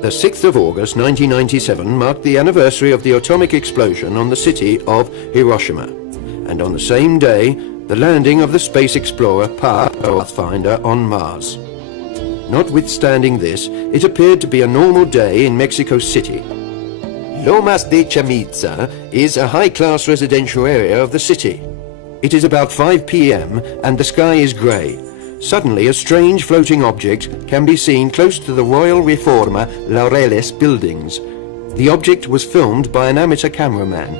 The 6th of August 1997 marked the anniversary of the atomic explosion on the city of Hiroshima, and on the same day, the landing of the space explorer Pathfinder on Mars. Notwithstanding this, it appeared to be a normal day in Mexico City. Lomas de Chamizza is a high-class residential area of the city. It is about 5 p.m. and the sky is grey. Suddenly, a strange floating object can be seen close to the Royal Reforma Laureles buildings. The object was filmed by an amateur cameraman.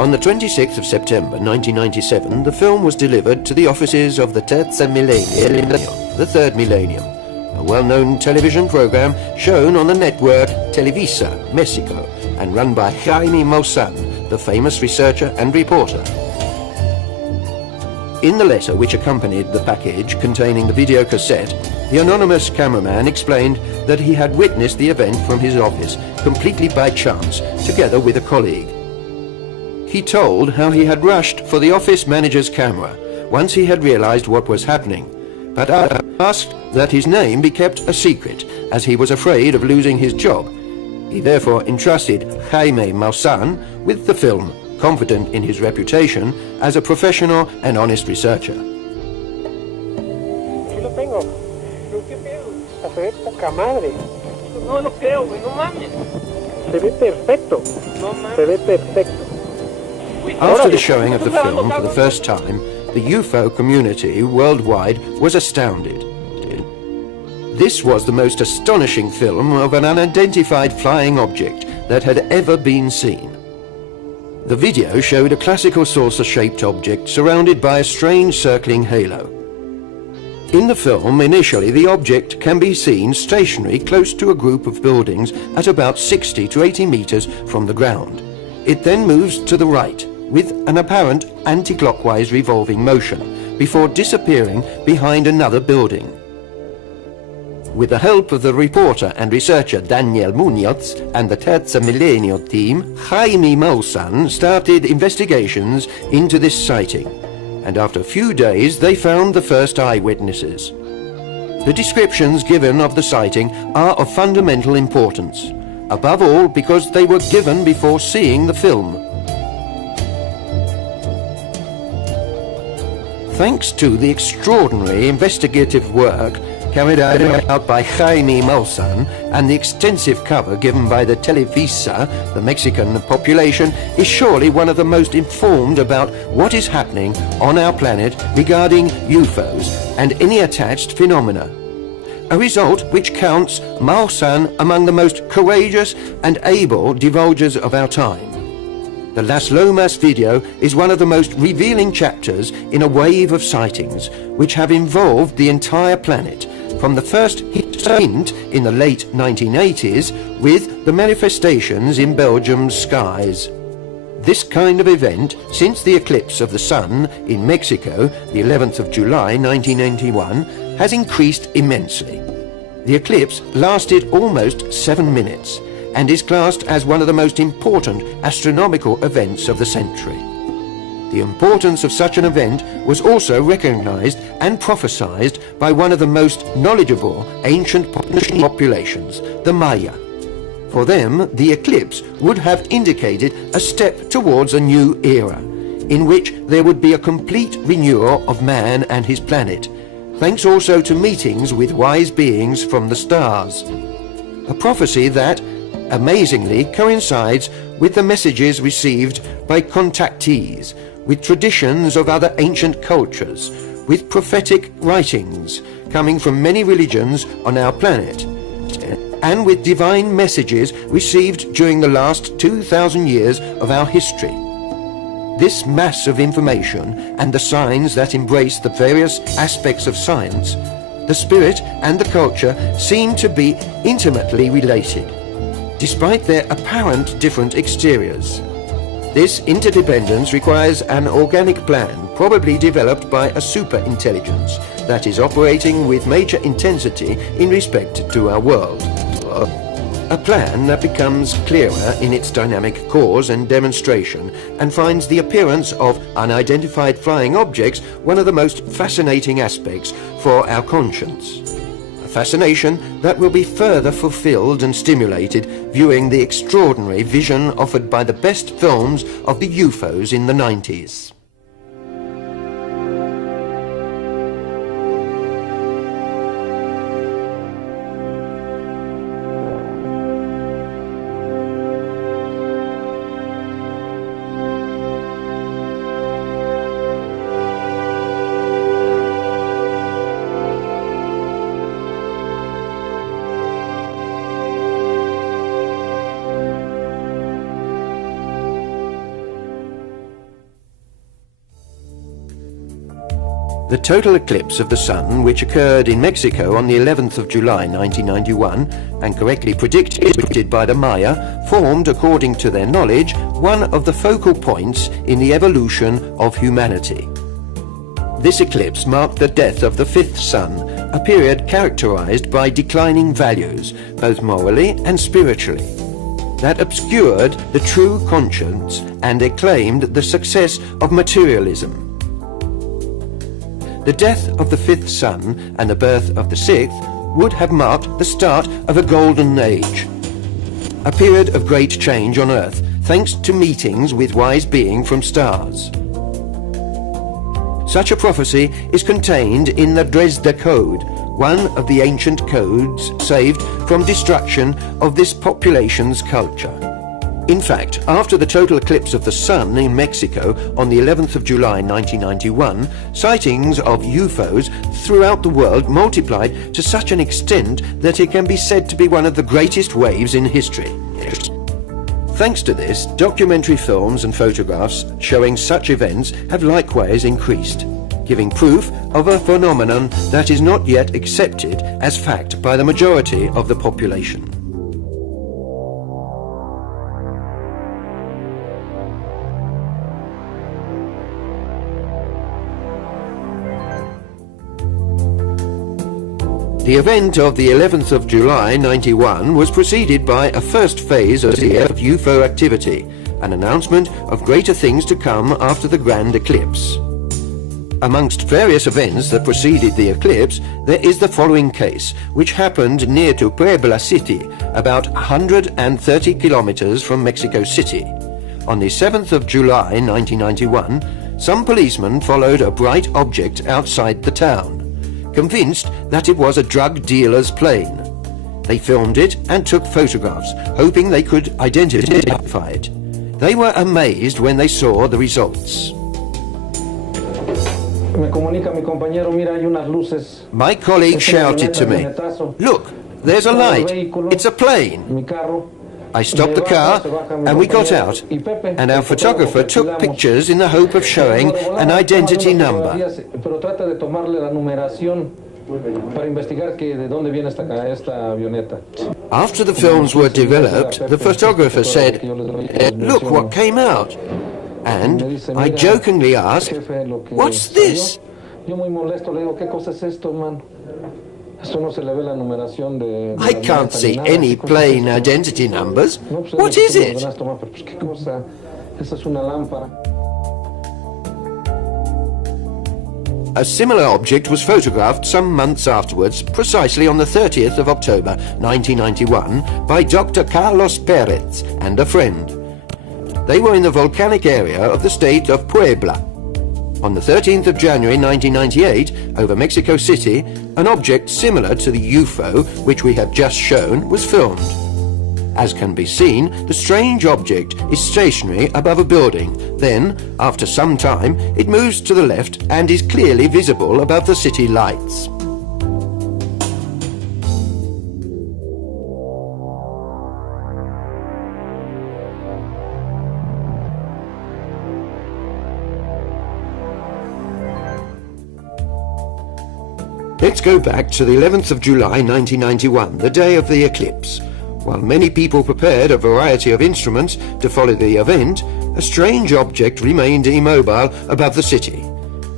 On the 26th of September 1997, the film was delivered to the offices of the the Third Millennium, a well-known television program shown on the network Televisa, Mexico, and run by Jaime Maussan, the famous researcher and reporter. In the letter which accompanied the package containing the video cassette, the anonymous cameraman explained that he had witnessed the event from his office, completely by chance, together with a colleague. He told how he had rushed for the office manager's camera once he had realized what was happening, but asked that his name be kept a secret, as he was afraid of losing his job. He therefore entrusted Jaime Maussan with the film, confident in his reputation as a professional and honest researcher. Aquí lo tengo. ¿Qué pedo? Se ve poca madre. No lo creo, güey, no mames. Se ve perfecto. No mames. Se ve perfecto. After the showing of the film for the first time, the UFO community worldwide was astounded. This was the most astonishing film of an unidentified flying object that had ever been seen. The video showed a classical saucer-shaped object surrounded by a strange circling halo. In the film, initially, the object can be seen stationary close to a group of buildings at about 60 to 80 meters from the ground. It then moves to the right, with an apparent anti-clockwise revolving motion, before disappearing behind another building. With the help of the reporter and researcher Daniel Munoz and the Terza Millennio team, Jaime Maussan started investigations into this sighting, and after a few days they found the first eyewitnesses. The descriptions given of the sighting are of fundamental importance, above all because they were given before seeing the film. Thanks to the extraordinary investigative work carried out by Jaime Maussan and the extensive cover given by the Televisa, the Mexican population is surely one of the most informed about what is happening on our planet regarding UFOs and any attached phenomena. A result which counts Maussan among the most courageous and able divulgers of our time. The Las Lomas video is one of the most revealing chapters in a wave of sightings which have involved the entire planet, from the first hint in the late 1980s with the manifestations in Belgium's skies. This kind of event, since the eclipse of the sun in Mexico, the 11th of July 1991, has increased immensely. The eclipse lasted almost 7 minutes and is classed as one of the most important astronomical events of the century. The importance of such an event was also recognized and prophesied by one of the most knowledgeable ancient populations, the Maya. For them, the eclipse would have indicated a step towards a new era, in which there would be a complete renewal of man and his planet, thanks also to meetings with wise beings from the stars. A prophecy that, amazingly, coincides with the messages received by contactees, with traditions of other ancient cultures, with prophetic writings coming from many religions on our planet, and with divine messages received during the last 2,000 years of our history. This mass of information and the signs that embrace the various aspects of science, the spirit and the culture seem to be intimately related, despite their apparent different exteriors. This interdependence requires an organic plan, probably developed by a super-intelligence that is operating with major intensity in respect to our world. A plan that becomes clearer in its dynamic cause and demonstration and finds the appearance of unidentified flying objects one of the most fascinating aspects for our conscience. A fascination that will be further fulfilled and stimulated viewing the extraordinary vision offered by the best films of the UFOs in the 90s. The total eclipse of the Sun, which occurred in Mexico on the 11th of July 1991, and correctly predicted by the Maya, formed, according to their knowledge, one of the focal points in the evolution of humanity. This eclipse marked the death of the fifth sun, a period characterized by declining values, both morally and spiritually, that obscured the true conscience and acclaimed the success of materialism. The death of the fifth sun and the birth of the sixth would have marked the start of a golden age, a period of great change on Earth, thanks to meetings with wise beings from stars. Such a prophecy is contained in the Dresde Code, one of the ancient codes saved from destruction of this population's culture. In fact, after the total eclipse of the Sun in Mexico on the 11th of July 1991, sightings of UFOs throughout the world multiplied to such an extent that it can be said to be one of the greatest waves in history. Thanks to this, documentary films and photographs showing such events have likewise increased, giving proof of a phenomenon that is not yet accepted as fact by the majority of the population. The event of the 11th of July 91 was preceded by a first phase of UFO activity, an announcement of greater things to come after the grand eclipse. Amongst various events that preceded the eclipse, there is the following case, which happened near to Puebla City, about 130 kilometers from Mexico City. On the 7th of July 1991, some policemen followed a bright object outside the town, convinced that it was a drug dealer's plane. They filmed it and took photographs, hoping they could identify it. They were amazed when they saw the results. My colleague shouted to me, "Look, there's a light. It's a plane." I stopped the car and we got out, and our photographer took pictures in the hope of showing an identity number. After the films were developed, the photographer said, "Look what came out." And I jokingly asked, "What's this?" "I can't see any plane identity numbers. What is it?" A similar object was photographed some months afterwards, precisely on the 30th of October 1991, by Dr. Carlos Perez and a friend. They were in the volcanic area of the state of Puebla. On the 13th of January 1998, over Mexico City, an object similar to the UFO, which we have just shown, was filmed. As can be seen, the strange object is stationary above a building. Then, after some time, it moves to the left and is clearly visible above the city lights. Let's go back to the 11th of July 1991, the day of the eclipse. While many people prepared a variety of instruments to follow the event, a strange object remained immobile above the city.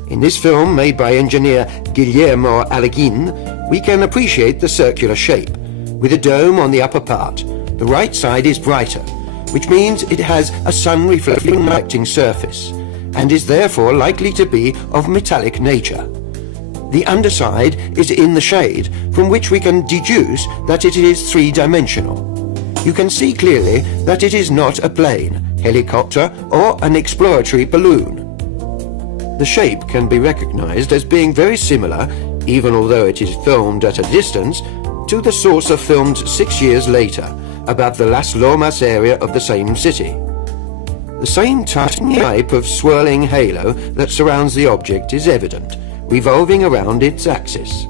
In this film, made by engineer Guillermo Alleguin, we can appreciate the circular shape, with a dome on the upper part. The right side is brighter, which means it has a sun-reflecting surface, and is therefore likely to be of metallic nature. The underside is in the shade, from which we can deduce that it is three-dimensional. You can see clearly that it is not a plane, helicopter or an exploratory balloon. The shape can be recognized as being very similar, even although it is filmed at a distance, to the saucer filmed 6 years later above the Las Lomas area of the same city. The same type of swirling halo that surrounds the object is evident, revolving around its axis.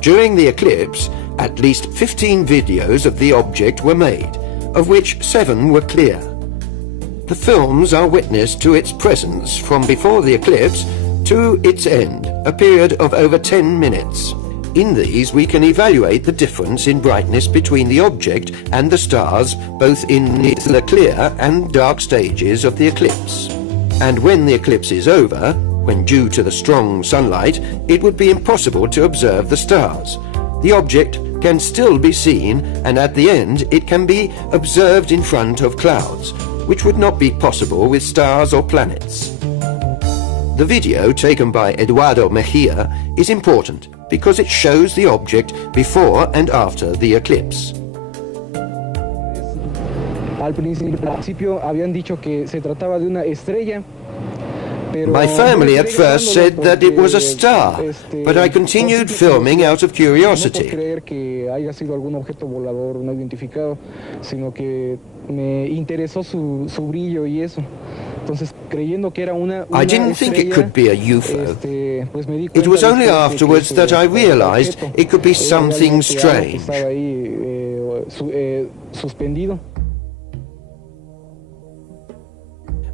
During the eclipse, at least 15 videos of the object were made, of which 7 were clear. The films are witness to its presence from before the eclipse to its end, a period of over 10 minutes. In these we can evaluate the difference in brightness between the object and the stars, both in the clear and dark stages of the eclipse. And when the eclipse is over, when due to the strong sunlight, it would be impossible to observe the stars. The object can still be seen, and at the end it can be observed in front of clouds, which would not be possible with stars or planets. The video taken by Eduardo Mejia is important because it shows the object before and after the eclipse. Al principio habían dicho que se trataba de una estrella. My family at first said that it was a star, but I continued filming out of curiosity. I didn't think it could be a UFO. It was only afterwards that I realized it could be something strange.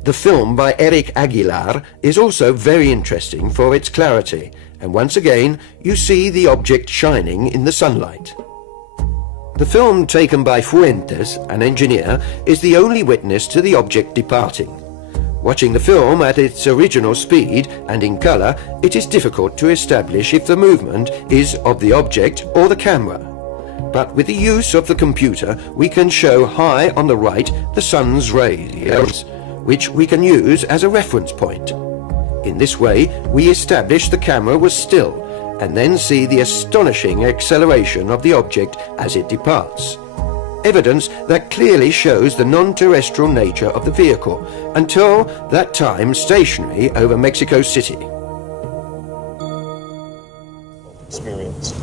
The film by Eric Aguilar is also very interesting for its clarity, and once again you see the object shining in the sunlight. The film taken by Fuentes, an engineer, is the only witness to the object departing. Watching the film at its original speed and in color, it is difficult to establish if the movement is of the object or the camera. But with the use of the computer, we can show high on the right the sun's rays, which we can use as a reference point. In this way, we establish the camera was still, and then see the astonishing acceleration of the object as it departs. Evidence that clearly shows the non-terrestrial nature of the vehicle, until that time stationary over Mexico City. Experience.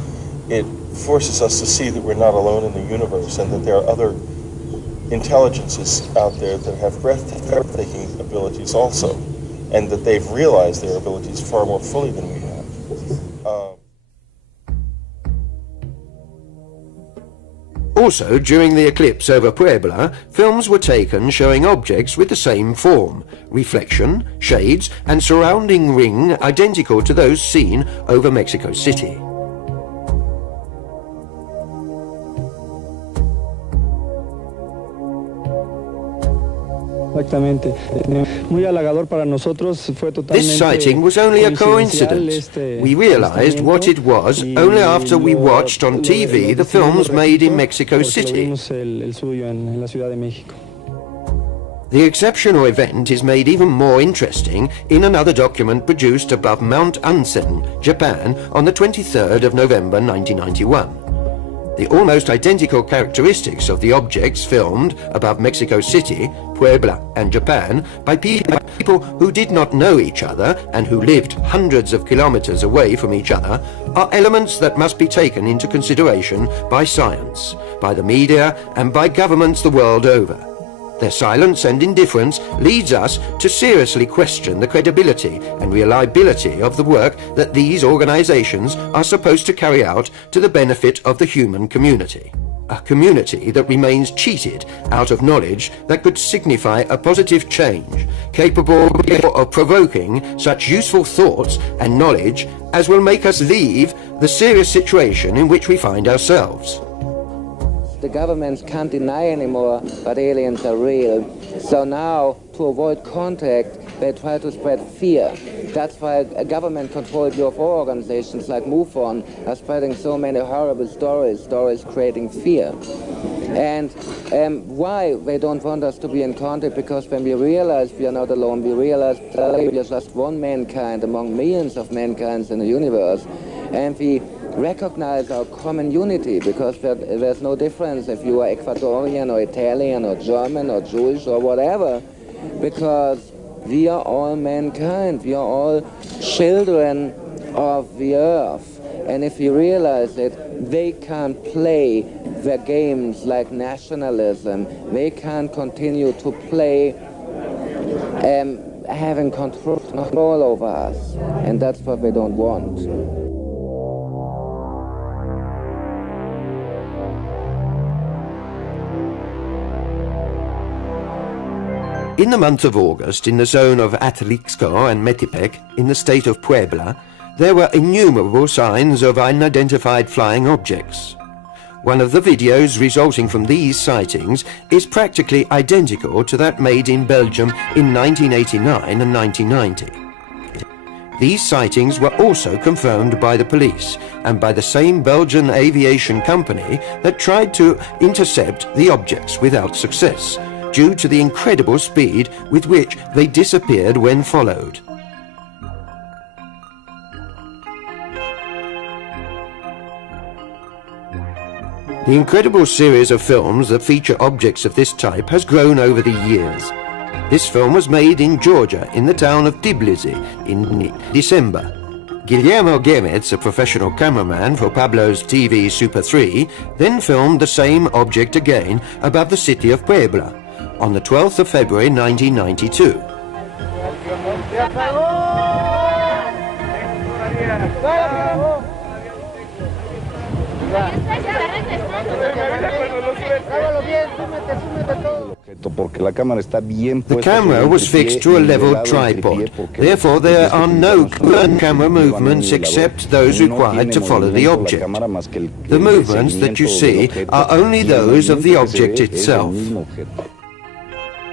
It forces us to see that we're not alone in the universe and that there are other intelligences out there that have breathtaking abilities also, and that they've realized their abilities far more fully than we have. Also, during the eclipse over Puebla, films were taken showing objects with the same form, reflection, shades, and surrounding ring identical to those seen over Mexico City. This sighting was only a coincidence. We realized what it was only after we watched on TV the films made in Mexico City. The exceptional event is made even more interesting in another document produced above Mount Ansen, Japan, on the 23rd of November 1991. The almost identical characteristics of the objects filmed above Mexico City, Puebla and Japan by people who did not know each other and who lived hundreds of kilometers away from each other are elements that must be taken into consideration by science, by the media and by governments the world over. Their silence and indifference leads us to seriously question the credibility and reliability of the work that these organizations are supposed to carry out to the benefit of the human community. A community that remains cheated out of knowledge that could signify a positive change, capable of provoking such useful thoughts and knowledge as will make us leave the serious situation in which we find ourselves. The governments can't deny anymore that aliens are real. So now, to avoid contact, they try to spread fear. That's why government-controlled UFO organizations like MUFON are spreading so many horrible stories creating fear. And why they don't want us to be in contact? Because when we realize we are not alone, we realize that we are just one mankind among millions of mankinds in the universe, and we recognize our common unity, because there's no difference if you are Ecuadorian or Italian or German or Jewish or whatever, because we are all mankind, we are all children of the earth. And if we realize it, they can't play their games like nationalism, they can't continue to play having control over us, and that's what they don't want. In the month of August, in the zone of Atlixco and Metepec, in the state of Puebla, there were innumerable signs of unidentified flying objects. One of the videos resulting from these sightings is practically identical to that made in Belgium in 1989 and 1990. These sightings were also confirmed by the police and by the same Belgian aviation company that tried to intercept the objects without success, due to the incredible speed with which they disappeared when followed. The incredible series of films that feature objects of this type has grown over the years. This film was made in Georgia, in the town of Tbilisi, in December. Guillermo Gemez, a professional cameraman for Pablo's TV Super 3, then filmed the same object again above the city of Puebla, on the 12th of February 1992. The camera was fixed to a level tripod, therefore there are no camera movements except those required to follow the object. The movements that you see are only those of the object itself.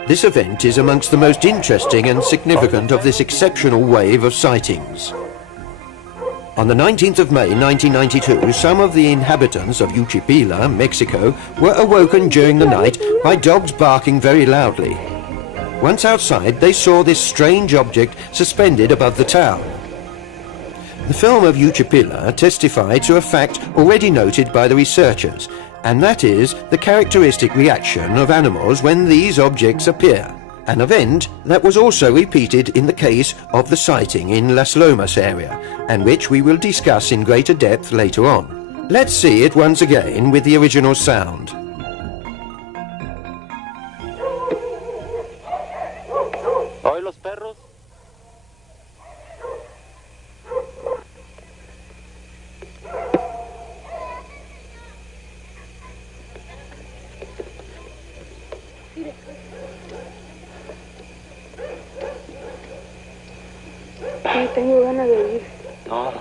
This event is amongst the most interesting and significant of this exceptional wave of sightings. On the 19th of May 1992, some of the inhabitants of Uchipila, Mexico, were awoken during the night by dogs barking very loudly. Once outside, they saw this strange object suspended above the town. The film of Uchipila testified to a fact already noted by the researchers, and that is the characteristic reaction of animals when these objects appear, an event that was also repeated in the case of the sighting in Las Lomas area, and which we will discuss in greater depth later on. Let's see it once again with the original sound. Hoy los perros. Tengo ganas de ir. No.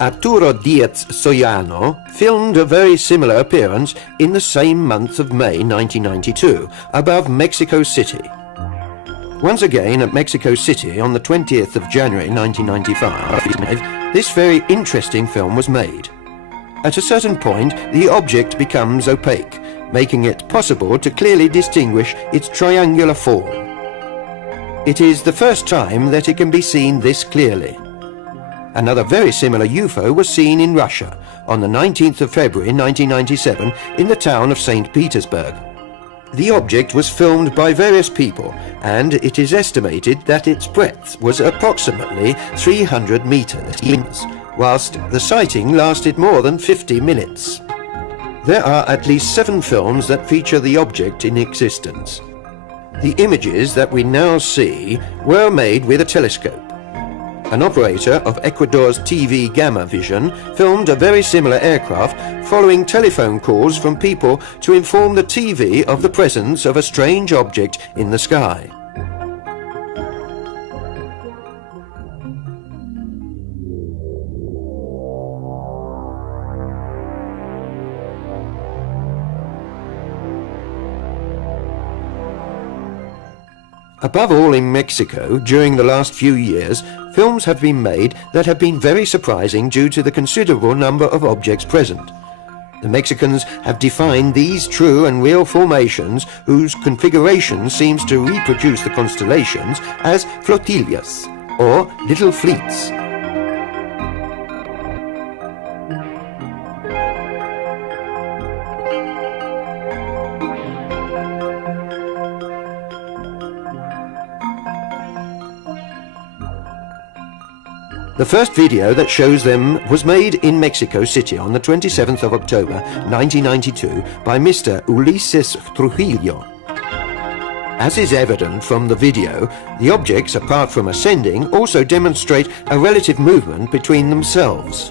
Arturo Diaz Soyano filmed a very similar appearance in the same month of May 1992 above Mexico City. Once again at Mexico City on the 20th of January 1995, this very interesting film was made. At a certain point, the object becomes opaque, making it possible to clearly distinguish its triangular form. It is the first time that it can be seen this clearly. Another very similar UFO was seen in Russia on the 19th of February 1997 in the town of St. Petersburg. The object was filmed by various people, and it is estimated that its breadth was approximately 300 meters, whilst the sighting lasted more than 50 minutes. There are at least 7 films that feature the object in existence. The images that we now see were made with a telescope. An operator of Ecuador's TV Gamma Vision filmed a very similar aircraft following telephone calls from people to inform the TV of the presence of a strange object in the sky. Above all in Mexico, during the last few years, films have been made that have been very surprising due to the considerable number of objects present. The Mexicans have defined these true and real formations, whose configuration seems to reproduce the constellations, as flotillas, or little fleets. The first video that shows them was made in Mexico City on the 27th of October 1992 by Mr. Ulises Trujillo. As is evident from the video, the objects, apart from ascending, also demonstrate a relative movement between themselves.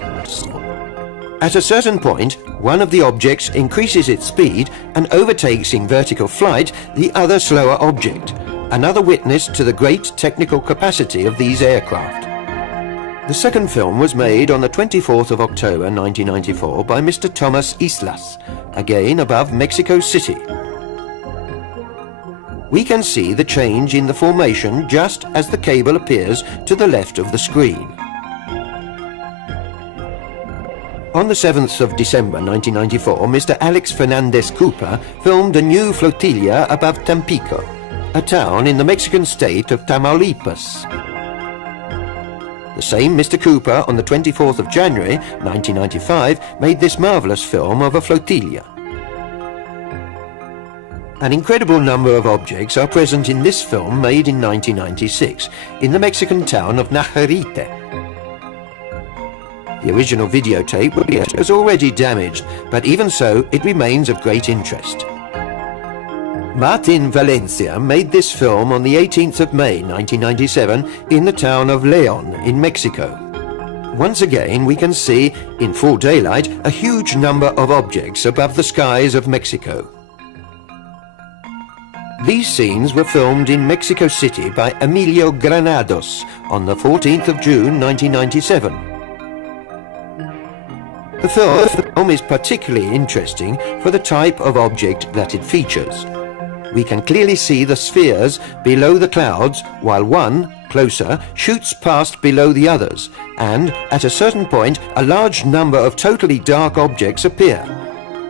At a certain point, one of the objects increases its speed and overtakes in vertical flight the other slower object, another witness to the great technical capacity of these aircraft. The second film was made on the 24th of October 1994 by Mr. Thomas Islas, again above Mexico City. We can see the change in the formation just as the cable appears to the left of the screen. On the 7th of December 1994, Mr. Alex Fernandez Cooper filmed a new flotilla above Tampico, a town in the Mexican state of Tamaulipas. The same Mr. Cooper, on the 24th of January 1995, made this marvellous film of a flotilla. An incredible number of objects are present in this film made in 1996 in the Mexican town of Najarite. The original videotape was already damaged, but even so it remains of great interest. Martin Valencia made this film on the 18th of May 1997 in the town of Leon in Mexico. Once again we can see, in full daylight, a huge number of objects above the skies of Mexico. These scenes were filmed in Mexico City by Emilio Granados on the 14th of June 1997. The film is particularly interesting for the type of object that it features. We can clearly see the spheres below the clouds, while one, closer, shoots past below the others, and at a certain point a large number of totally dark objects appear.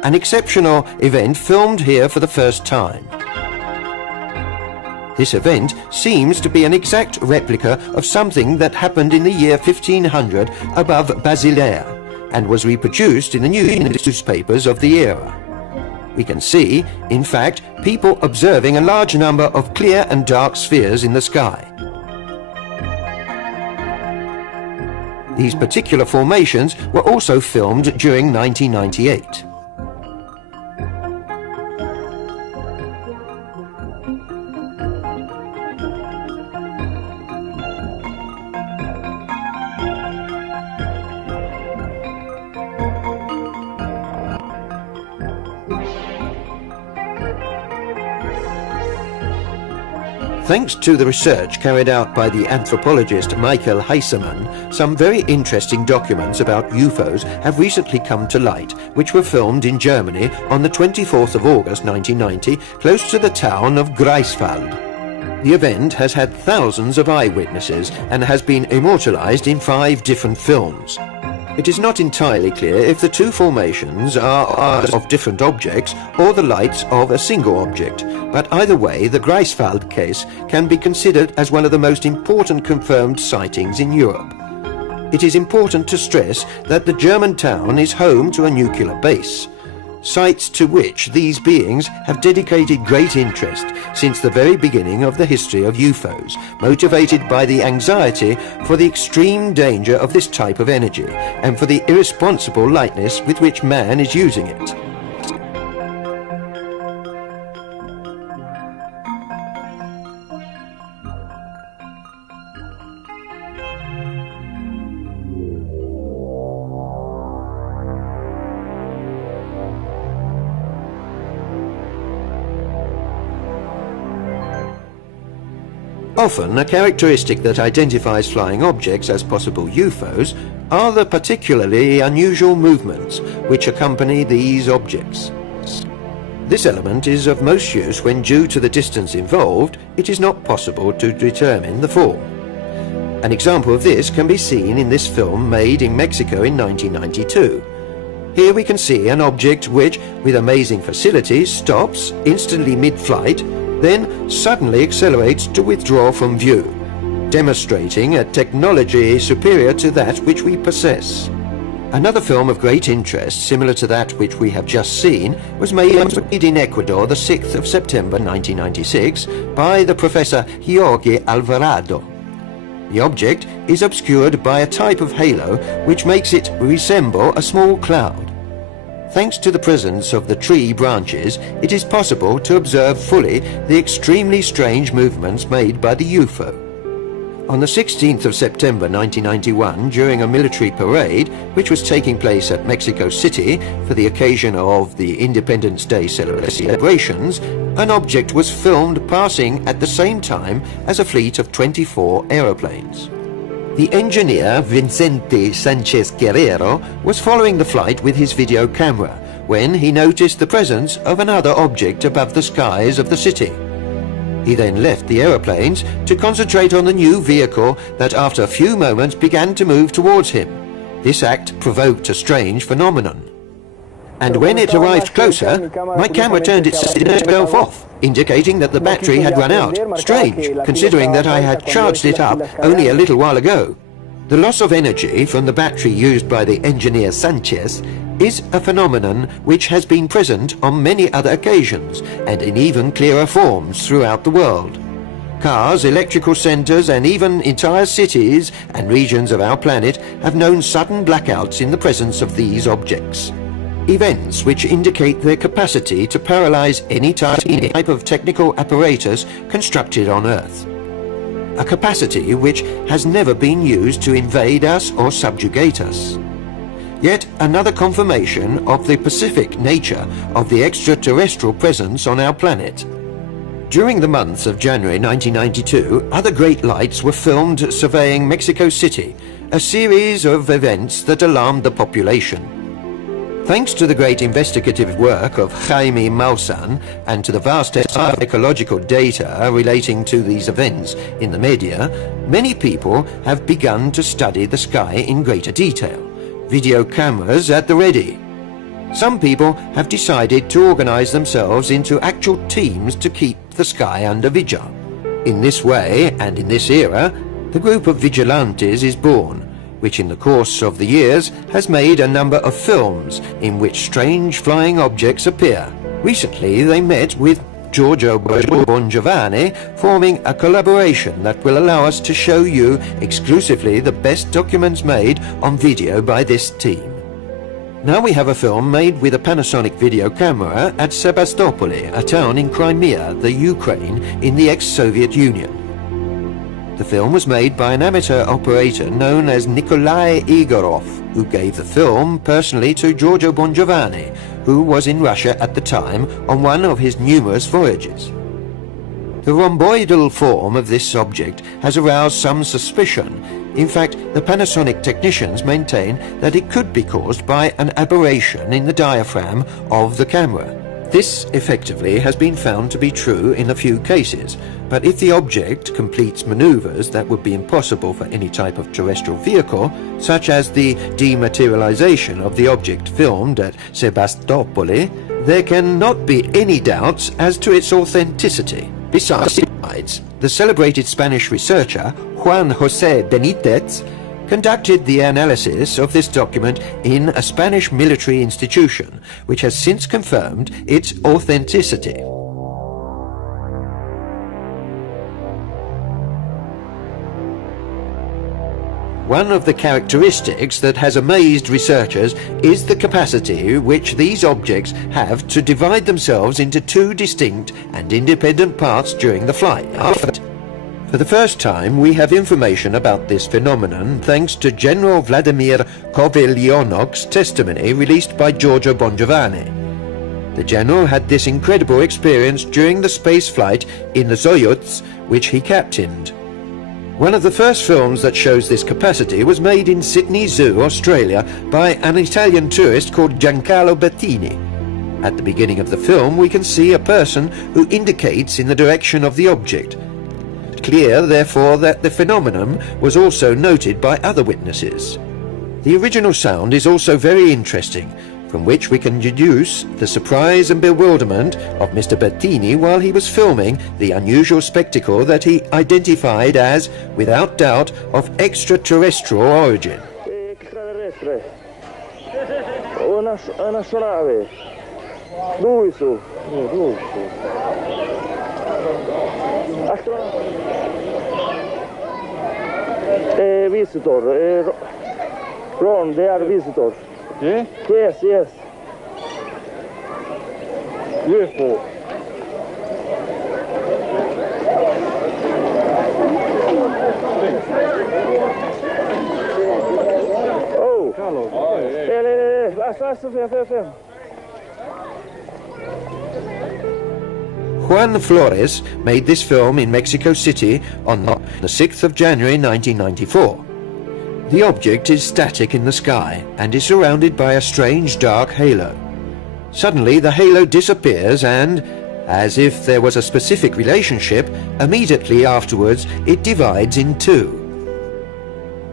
An exceptional event filmed here for the first time. This event seems to be an exact replica of something that happened in the year 1500 above Basilea, and was reproduced in the newspapers of the era. We can see, in fact, people observing a large number of clear and dark spheres in the sky. These particular formations were also filmed during 1998. Thanks to the research carried out by the anthropologist Michael Heisemann, some very interesting documents about UFOs have recently come to light, which were filmed in Germany on the 24th of August 1990, close to the town of Greifswald. The event has had thousands of eyewitnesses and has been immortalized in 5 different films. It is not entirely clear if the two formations are of different objects or the lights of a single object, but either way the Greifswald case can be considered as one of the most important confirmed sightings in Europe. It is important to stress that the German town is home to a nuclear base, sites to which these beings have dedicated great interest since the very beginning of the history of UFOs, motivated by the anxiety for the extreme danger of this type of energy and for the irresponsible lightness with which man is using it. Often, a characteristic that identifies flying objects as possible UFOs are the particularly unusual movements which accompany these objects. This element is of most use when, due to the distance involved, it is not possible to determine the form. An example of this can be seen in this film made in Mexico in 1992. Here we can see an object which, with amazing facilities, stops instantly mid-flight, then suddenly accelerates to withdraw from view, demonstrating a technology superior to that which we possess. Another film of great interest, similar to that which we have just seen, was made in Ecuador the 6th of September 1996 by the Professor Jorge Alvarado. The object is obscured by a type of halo which makes it resemble a small cloud. Thanks to the presence of the tree branches, it is possible to observe fully the extremely strange movements made by the UFO. On the 16th of September 1991, during a military parade which was taking place at Mexico City for the occasion of the Independence Day celebrations, an object was filmed passing at the same time as a fleet of 24 aeroplanes. The engineer Vicente Sanchez Guerrero was following the flight with his video camera when he noticed the presence of another object above the skies of the city. He then left the aeroplanes to concentrate on the new vehicle that after a few moments began to move towards him. This act provoked a strange phenomenon. And when it arrived closer, my camera turned itself off, indicating that the battery had run out. Strange, considering that I had charged it up only a little while ago. The loss of energy from the battery used by the engineer Sanchez is a phenomenon which has been present on many other occasions and in even clearer forms throughout the world. Cars, electrical centers, and even entire cities and regions of our planet have known sudden blackouts in the presence of these objects. Events which indicate their capacity to paralyze any type of technical apparatus constructed on Earth. A capacity which has never been used to invade us or subjugate us. Yet another confirmation of the pacific nature of the extraterrestrial presence on our planet. During the months of January 1992, other great lights were filmed surveying Mexico City, a series of events that alarmed the population. Thanks to the great investigative work of Jaime Maussan and to the vast ecological data relating to these events in the media, many people have begun to study the sky in greater detail. Video cameras at the ready. Some people have decided to organize themselves into actual teams to keep the sky under vigil. In this way, and in this era, the group of vigilantes is born, which in the course of the years has made a number of films in which strange flying objects appear. Recently they met with Giorgio Bongiovanni, forming a collaboration that will allow us to show you exclusively the best documents made on video by this team. Now we have a film made with a Panasonic video camera at Sebastopol, a town in Crimea, the Ukraine, in the ex-Soviet Union. The film was made by an amateur operator known as Nikolai Igorov, who gave the film personally to Giorgio Bongiovanni, who was in Russia at the time on one of his numerous voyages. The rhomboidal form of this object has aroused some suspicion. In fact, the Panasonic technicians maintain that it could be caused by an aberration in the diaphragm of the camera. This effectively has been found to be true in a few cases, but if the object completes maneuvers that would be impossible for any type of terrestrial vehicle, such as the dematerialization of the object filmed at Sebastopol, there cannot be any doubts as to its authenticity. Besides, the celebrated Spanish researcher Juan José Benítez conducted the analysis of this document in a Spanish military institution, which has since confirmed its authenticity. One of the characteristics that has amazed researchers is the capacity which these objects have to divide themselves into two distinct and independent parts during the flight. For the first time, we have information about this phenomenon thanks to General Vladimir Kovalyonok's testimony released by Giorgio Bongiovanni. The general had this incredible experience during the space flight in the Soyuz, which he captained. One of the first films that shows this capacity was made in Sydney Zoo, Australia, by an Italian tourist called Giancarlo Bettini. At the beginning of the film, we can see a person who indicates in the direction of the object. Clear, therefore, that the phenomenon was also noted by other witnesses. The original sound is also very interesting. from which we can deduce the surprise and bewilderment of Mr. Bettini while he was filming the unusual spectacle that he identified as, without doubt, of extraterrestrial origin. Extraterrestre. Una astronave. Lui su. Visitor. Ron, they are visitors. Yeah? Yes. UFO. Oh. Carlos. Juan Flores made this film in Mexico City on the 6th of January 1994. The object is static in the sky and is surrounded by a strange dark halo. Suddenly the halo disappears and, as if there was a specific relationship, immediately afterwards it divides in two.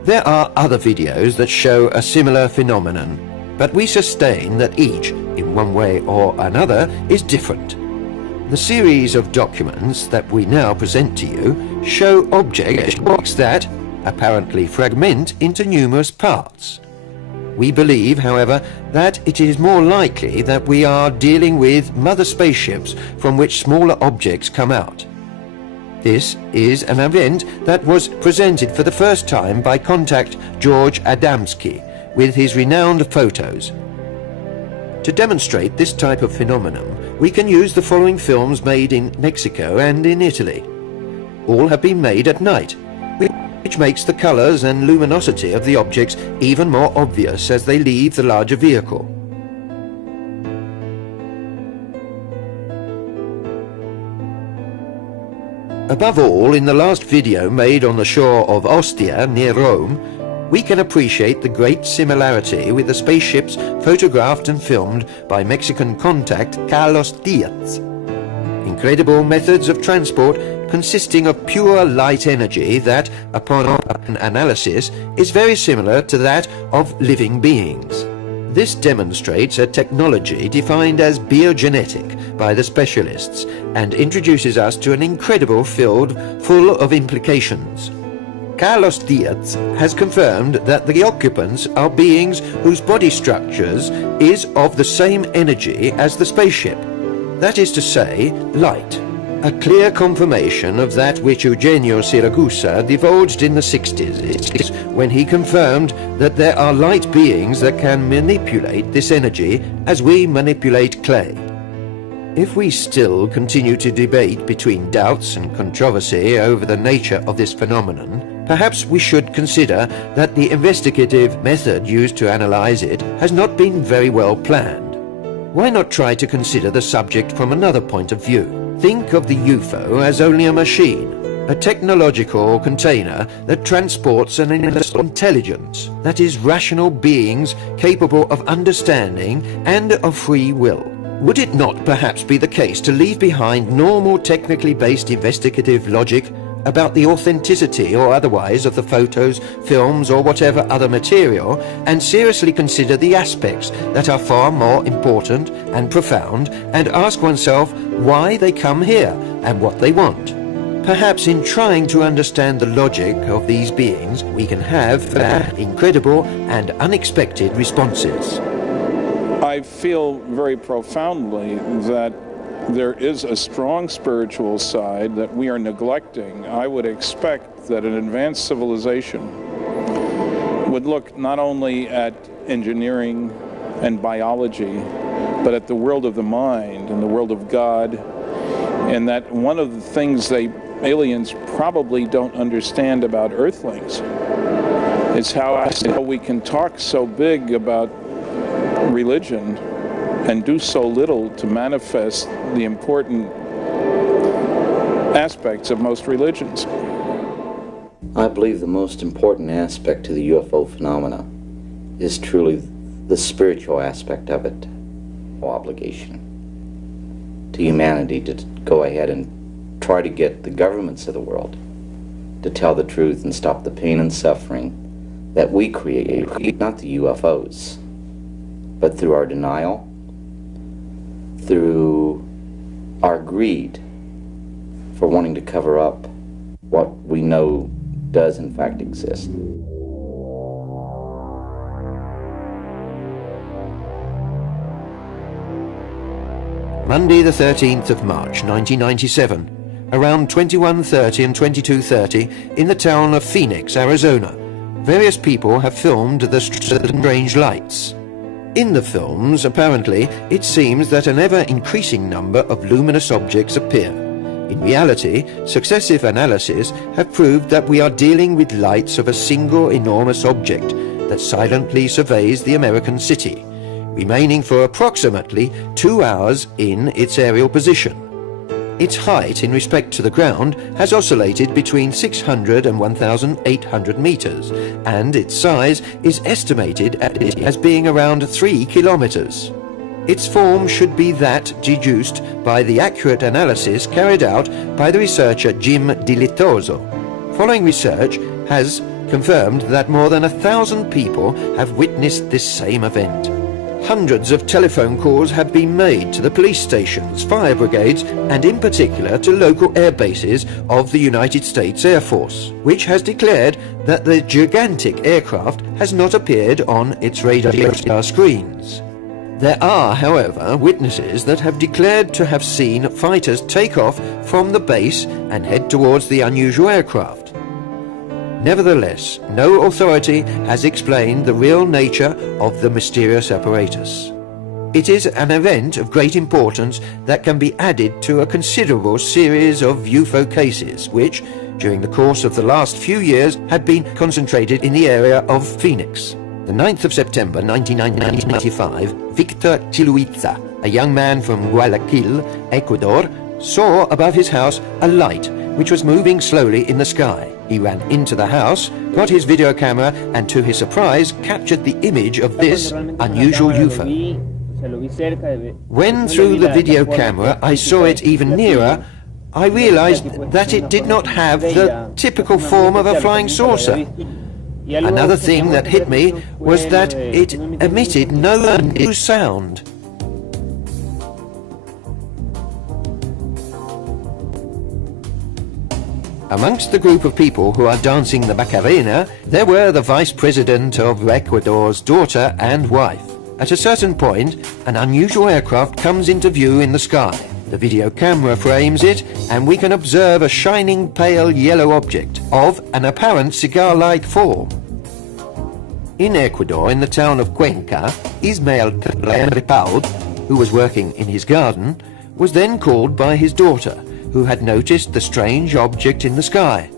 There are other videos that show a similar phenomenon, but we sustain that each, in one way or another, is different. The series of documents that we now present to you show objects that apparently fragment into numerous parts. We believe, however, that it is more likely that we are dealing with mother spaceships from which smaller objects come out. This is an event that was presented for the first time by contact George Adamski with his renowned photos. To demonstrate this type of phenomenon, we can use the following films made in Mexico and in Italy. All have been made at night, which makes the colors and luminosity of the objects even more obvious as they leave the larger vehicle. Above all, in the last video made on the shore of Ostia near Rome, we can appreciate the great similarity with the spaceships photographed and filmed by Mexican contact Carlos Diaz. Incredible methods of transport consisting of pure light energy that, upon analysis, is very similar to that of living beings. This demonstrates a technology defined as biogenetic by the specialists and introduces us to an incredible field full of implications. Carlos Diaz has confirmed that the occupants are beings whose body structures is of the same energy as the spaceship. That is to say, light. A clear confirmation of that which Eugenio Siragusa divulged in the 60s when he confirmed that there are light beings that can manipulate this energy as we manipulate clay. If we still continue to debate between doubts and controversy over the nature of this phenomenon, perhaps we should consider that the investigative method used to analyze it has not been very well planned. Why not try to consider the subject from another point of view? Think of the UFO as only a machine, a technological container that transports an intelligence, that is, rational beings capable of understanding and of free will. Would it not perhaps be the case to leave behind normal technically based investigative logic about the authenticity or otherwise of the photos, films or whatever other material, and seriously consider the aspects that are far more important and profound, and ask oneself why they come here and what they want? Perhaps in trying to understand the logic of these beings, we can have incredible and unexpected responses. I feel very profoundly that there is a strong spiritual side that we are neglecting. I would expect that an advanced civilization would look not only at engineering and biology, but at the world of the mind and the world of God, and that one of the things aliens probably don't understand about Earthlings is how we can talk so big about religion and do so little to manifest the important aspects of most religions. I believe the most important aspect to the UFO phenomena is truly the spiritual aspect of it. Obligation to humanity to go ahead and try to get the governments of the world to tell the truth and stop the pain and suffering that we create, not the UFOs. but through our denial, through our greed for wanting to cover up what we know does in fact exist. Monday the 13th of March 1997, around 21:30 and 22:30 in the town of Phoenix, Arizona, various people have filmed the strange lights. In the films, apparently, it seems that an ever-increasing number of luminous objects appear. In reality, successive analyses have proved that we are dealing with lights of a single enormous object that silently surveys the American city, remaining for approximately 2 hours in its aerial position. Its height in respect to the ground has oscillated between 600 and 1,800 meters, and its size is estimated as being around 3 kilometers. Its form should be that deduced by the accurate analysis carried out by the researcher Jim Dilitoso. Following research has confirmed that more than 1,000 people have witnessed this same event. Hundreds of telephone calls have been made to the police stations, fire brigades, and in particular to local air bases of the United States Air Force, which has declared that the gigantic aircraft has not appeared on its radar screens. There are, however, witnesses that have declared to have seen fighters take off from the base and head towards the unusual aircraft. Nevertheless, no authority has explained the real nature of the mysterious apparatus. It is an event of great importance that can be added to a considerable series of UFO cases which, during the course of the last few years, have been concentrated in the area of Phoenix. The 9th of September 1995, Victor Chiluiza, a young man from Guayaquil, Ecuador, saw above his house a light which was moving slowly in the sky. He ran into the house, got his video camera, and to his surprise captured the image of this unusual UFO. When through the video camera I saw it even nearer, I realized that it did not have the typical form of a flying saucer. Another thing that hit me was that it emitted no new sound. Amongst the group of people who are dancing the Macarena, there were the Vice President of Ecuador's daughter and wife. At a certain point, an unusual aircraft comes into view in the sky. The video camera frames it, and we can observe a shining pale yellow object of an apparent cigar-like form. In Ecuador, in the town of Cuenca, Ismael Tripao, who was working in his garden, was then called by his daughter, who had noticed the strange object in the sky.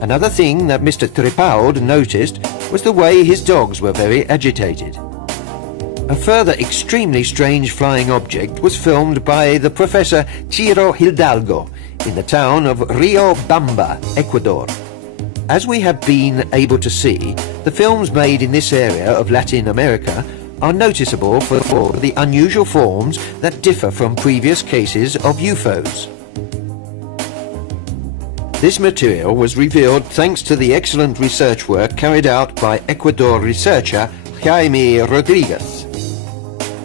Another thing that Mr. Tripao noticed was the way his dogs were very agitated. A further extremely strange flying object was filmed by the Professor Ciro Hidalgo in the town of Rio Bamba, Ecuador. As we have been able to see, the films made in this area of Latin America are noticeable for the unusual forms that differ from previous cases of UFOs. This material was revealed thanks to the excellent research work carried out by Ecuador researcher Jaime Rodriguez.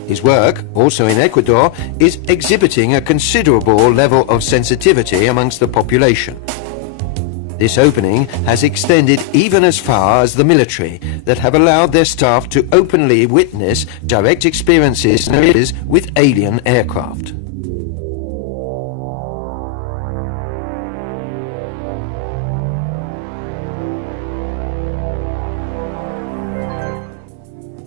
His work, also in Ecuador, is exhibiting a considerable level of sensitivity amongst the population. This opening has extended even as far as the military, that have allowed their staff to openly witness direct experiences with alien aircraft.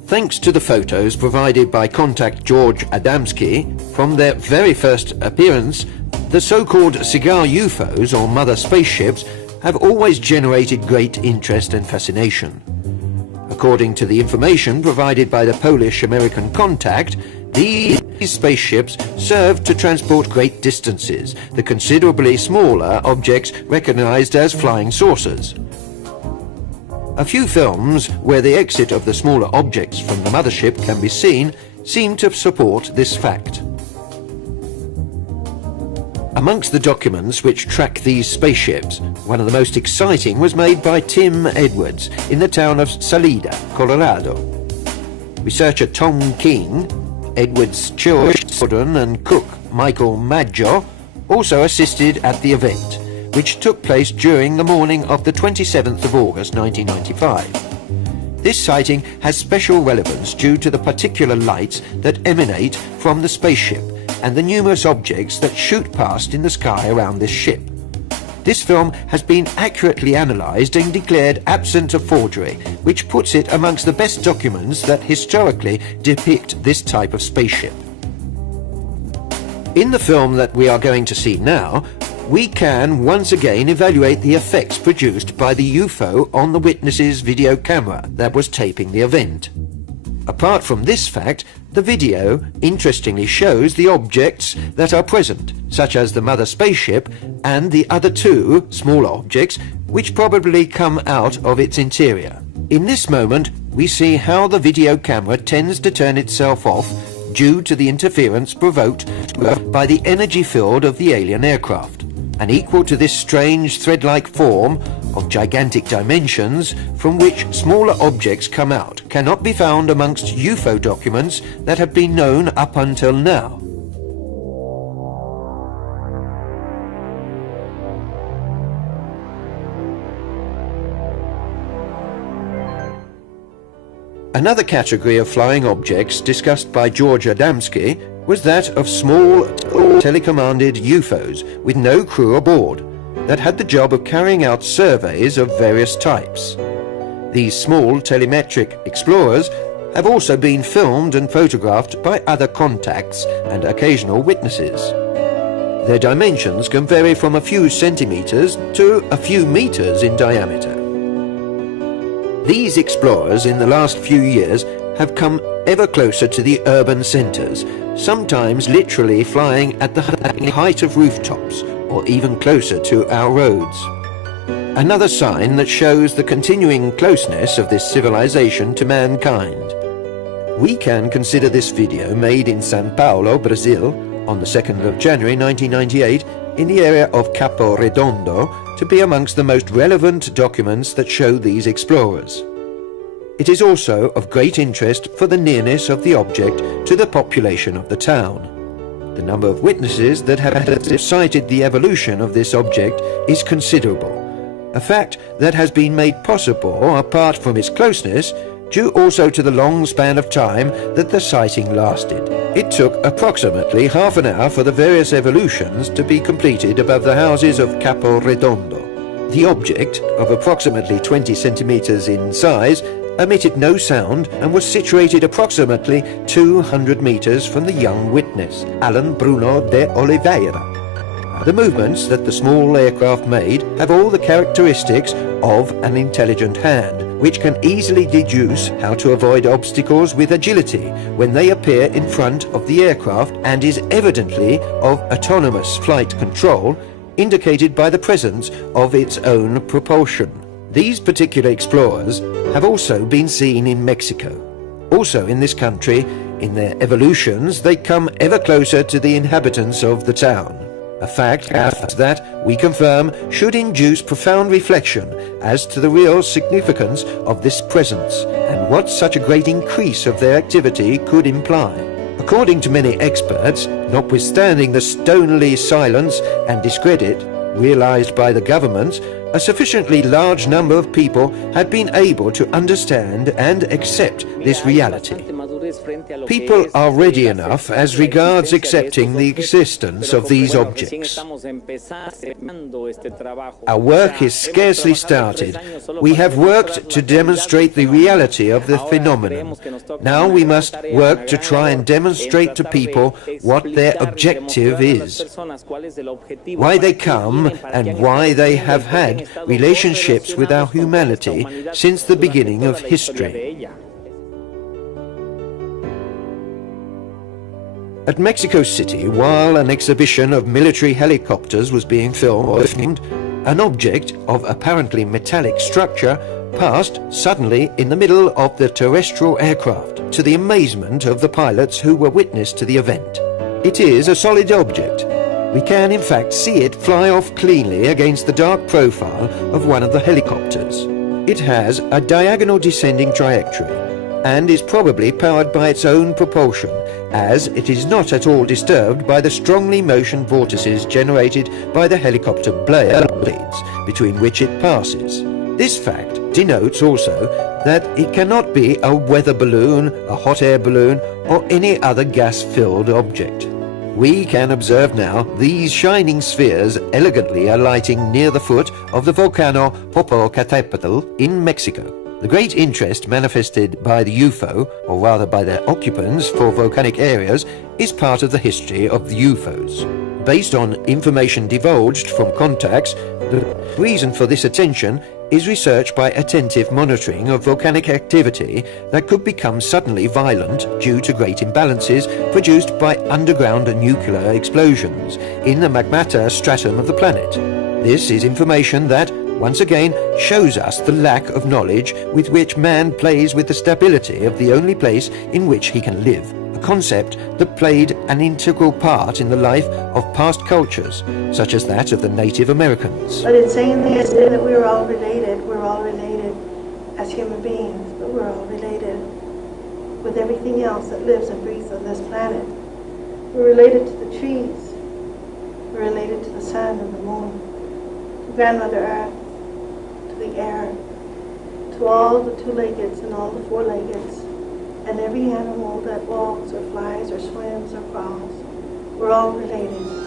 Thanks to the photos provided by contact George Adamski, from their very first appearance, the so-called cigar UFOs, or mother spaceships, have always generated great interest and fascination. According to the information provided by the Polish-American contact, these spaceships served to transport great distances, the considerably smaller objects recognized as flying saucers. A few films where the exit of the smaller objects from the mothership can be seen seem to support this fact. Amongst the documents which track these spaceships, one of the most exciting was made by Tim Edwards in the town of Salida, Colorado. researcher Tom King, Edward's children and cook Michael Maggio also assisted at the event, which took place during the morning of the 27th of August 1995. This sighting has special relevance due to the particular lights that emanate from the spaceship and the numerous objects that shoot past in the sky around this ship. This film has been accurately analysed and declared absent of forgery, which puts it amongst the best documents that historically depict this type of spaceship. In the film that we are going to see now, we can once again evaluate the effects produced by the UFO on the witness's video camera that was taping the event. Apart from this fact, the video interestingly shows the objects that are present, such as the mother spaceship and the other two small objects which probably come out of its interior. In this moment, we see how the video camera tends to turn itself off due to the interference provoked by the energy field of the alien aircraft. And equal to this strange thread-like form of gigantic dimensions from which smaller objects come out cannot be found amongst UFO documents that have been known up until now. Another category of flying objects discussed by George Adamski was that of small telecommanded UFOs with no crew aboard that had the job of carrying out surveys of various types. These small telemetric explorers have also been filmed and photographed by other contacts and occasional witnesses. Their dimensions can vary from a few centimeters to a few meters in diameter. These explorers in the last few years have come ever closer to the urban centres, sometimes literally flying at the height of rooftops or even closer to our roads. Another sign that shows the continuing closeness of this civilization to mankind. We can consider this video made in São Paulo, Brazil, on the 2nd of January 1998 in the area of Capo Redondo to be amongst the most relevant documents that show these explorers. It is also of great interest for the nearness of the object to the population of the town. The number of witnesses that have cited the evolution of this object is considerable, a fact that has been made possible, apart from its closeness, due also to the long span of time that the sighting lasted. It took approximately half an hour for the various evolutions to be completed above the houses of Capo Redondo. The object, of approximately 20 centimeters in size, emitted no sound and was situated approximately 200 meters from the young witness, Alan Bruno de Oliveira. The movements that the small aircraft made have all the characteristics of an intelligent hand, which can easily deduce how to avoid obstacles with agility when they appear in front of the aircraft, and is evidently of autonomous flight control, indicated by the presence of its own propulsion. These particular explorers have also been seen in Mexico. Also in this country, in their evolutions, they come ever closer to the inhabitants of the town. A fact that, we confirm, should induce profound reflection as to the real significance of this presence and what such a great increase of their activity could imply. According to many experts, notwithstanding the stonily silence and discredit realized by the governments, a sufficiently large number of people had been able to understand and accept this reality. People are ready enough as regards accepting the existence of these objects. Our work is scarcely started. We have worked to demonstrate the reality of the phenomenon. Now we must work to try and demonstrate to people what their objective is, why they come and why they have had relationships with our humanity since the beginning of history. At Mexico City, while an exhibition of military helicopters was being filmed, an object of apparently metallic structure passed suddenly in the middle of the terrestrial aircraft, to the amazement of the pilots who were witness to the event. It is a solid object. We can in fact see it fly off cleanly against the dark profile of one of the helicopters. It has a diagonal descending trajectory, and is probably powered by its own propulsion, as it is not at all disturbed by the strongly motion vortices generated by the helicopter blades between which it passes. This fact denotes also that it cannot be a weather balloon, a hot air balloon, or any other gas-filled object. We can observe now these shining spheres elegantly alighting near the foot of the volcano Popocatépetl in Mexico. The great interest manifested by the UFO, or rather by their occupants, for volcanic areas is part of the history of the UFOs. Based on information divulged from contacts, the reason for this attention is research by attentive monitoring of volcanic activity that could become suddenly violent due to great imbalances produced by underground nuclear explosions in the magmata stratum of the planet. This is information that, once again, shows us the lack of knowledge with which man plays with the stability of the only place in which he can live, a concept that played an integral part in the life of past cultures, such as that of the Native Americans. But it's saying that we're all related as human beings, but we're all related with everything else that lives and breathes on this planet. We're related to the trees, we're related to the sun and the moon, to Grandmother Earth, to the air, to all the two-leggeds and all the four-leggeds, and every animal that walks or flies or swims or crawls. We're all related.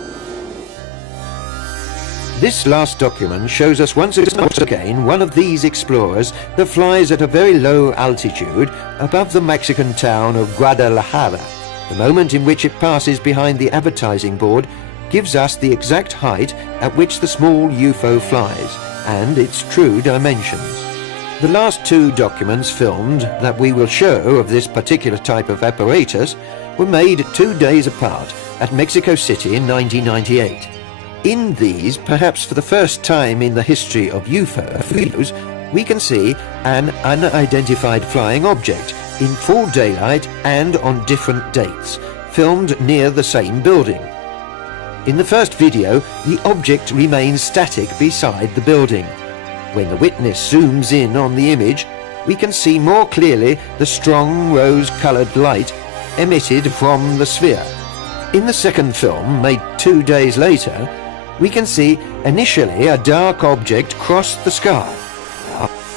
This last document shows us once again one of these explorers that flies at a very low altitude above the Mexican town of Guadalajara. The moment in which it passes behind the advertising board gives us the exact height at which the small UFO flies and its true dimensions. The last two documents filmed that we will show of this particular type of apparatus were made 2 days apart at Mexico City in 1998. In these, perhaps for the first time in the history of UFOs, we can see an unidentified flying object in full daylight and on different dates, filmed near the same building. In the first video, the object remains static beside the building. When the witness zooms in on the image, we can see more clearly the strong rose-colored light emitted from the sphere. In the second film, made 2 days later, we can see initially a dark object cross the sky.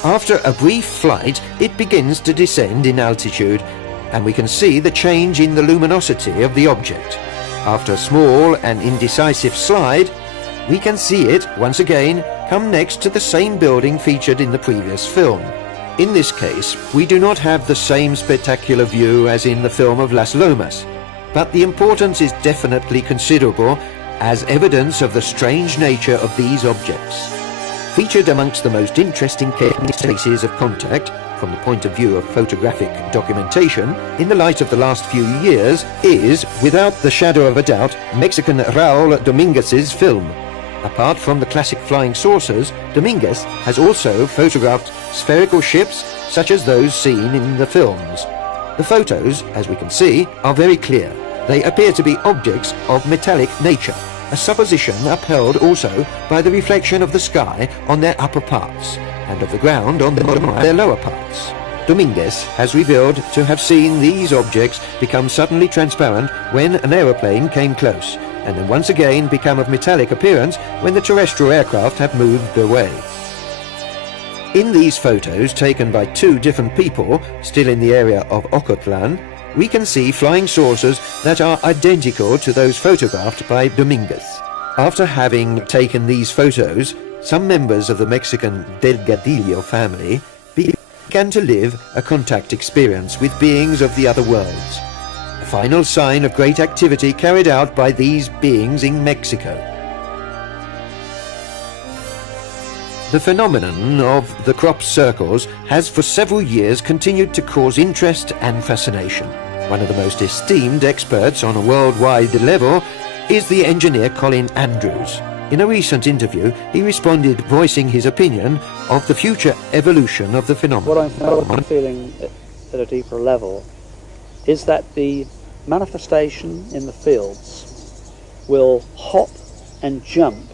After a brief flight, it begins to descend in altitude, and we can see the change in the luminosity of the object. After a small and indecisive slide, we can see it, once again, come next to the same building featured in the previous film. In this case, we do not have the same spectacular view as in the film of Las Lomas, but the importance is definitely considerable as evidence of the strange nature of these objects. Featured amongst the most interesting cases of contact, from the point of view of photographic documentation, in the light of the last few years, is, without the shadow of a doubt, Mexican Raul Dominguez's film. Apart from the classic flying saucers, Dominguez has also photographed spherical ships such as those seen in the films. The photos, as we can see, are very clear. They appear to be objects of metallic nature, a supposition upheld also by the reflection of the sky on their upper parts, and of the ground on their lower parts. Dominguez has revealed to have seen these objects become suddenly transparent when an aeroplane came close, and then once again become of metallic appearance when the terrestrial aircraft have moved away. In these photos, taken by 2 different people, still in the area of Ocotlan, we can see flying saucers that are identical to those photographed by Dominguez. After having taken these photos, some members of the Mexican Delgadillo family began to live a contact experience with beings of the other worlds, a final sign of great activity carried out by these beings in Mexico. The phenomenon of the crop circles has for several years continued to cause interest and fascination. One of the most esteemed experts on a worldwide level is the engineer Colin Andrews. In a recent interview, he responded voicing his opinion of the future evolution of the phenomenon. What I'm feeling at a deeper level is that the manifestation in the fields will hop and jump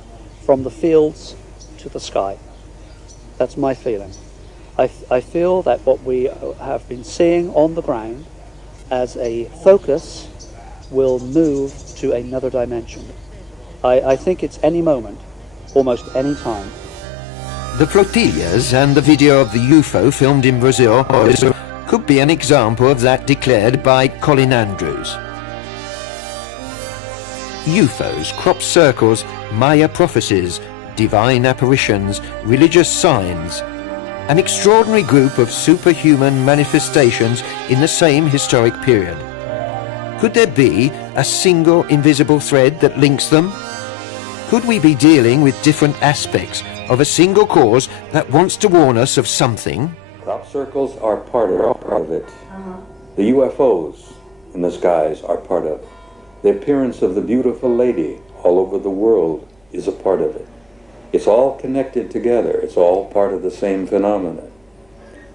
from the fields to the sky. That's my feeling. I feel that what we have been seeing on the ground as a focus will move to another dimension. I think it's any moment, almost any time. The flotillas and the video of the UFO filmed in Brazil could be an example of that declared by Colin Andrews. UFOs, crop circles, Maya prophecies, divine apparitions, religious signs, an extraordinary group of superhuman manifestations in the same historic period. Could there be a single invisible thread that links them? Could we be dealing with different aspects of a single cause that wants to warn us of something? Crop circles are part of it. The UFOs in the skies are part of it. The appearance of the beautiful lady all over the world is a part of it. It's all connected together. It's all part of the same phenomenon.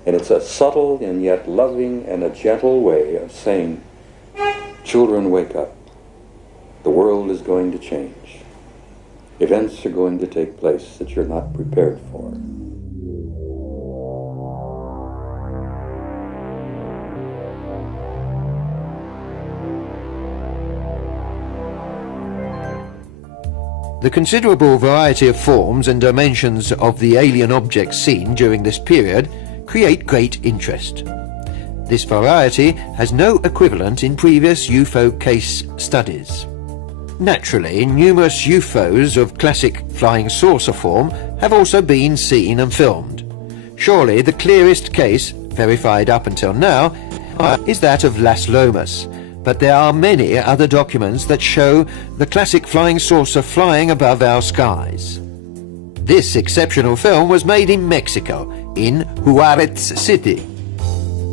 And it's a subtle and yet loving and a gentle way of saying, children, wake up. The world is going to change. Events are going to take place that you're not prepared for. The considerable variety of forms and dimensions of the alien objects seen during this period create great interest. This variety has no equivalent in previous UFO case studies. Naturally, numerous UFOs of classic flying saucer form have also been seen and filmed. Surely the clearest case, verified up until now, is that of Las Lomas. But there are many other documents that show the classic flying saucer flying above our skies. This exceptional film was made in Mexico, in Juarez City.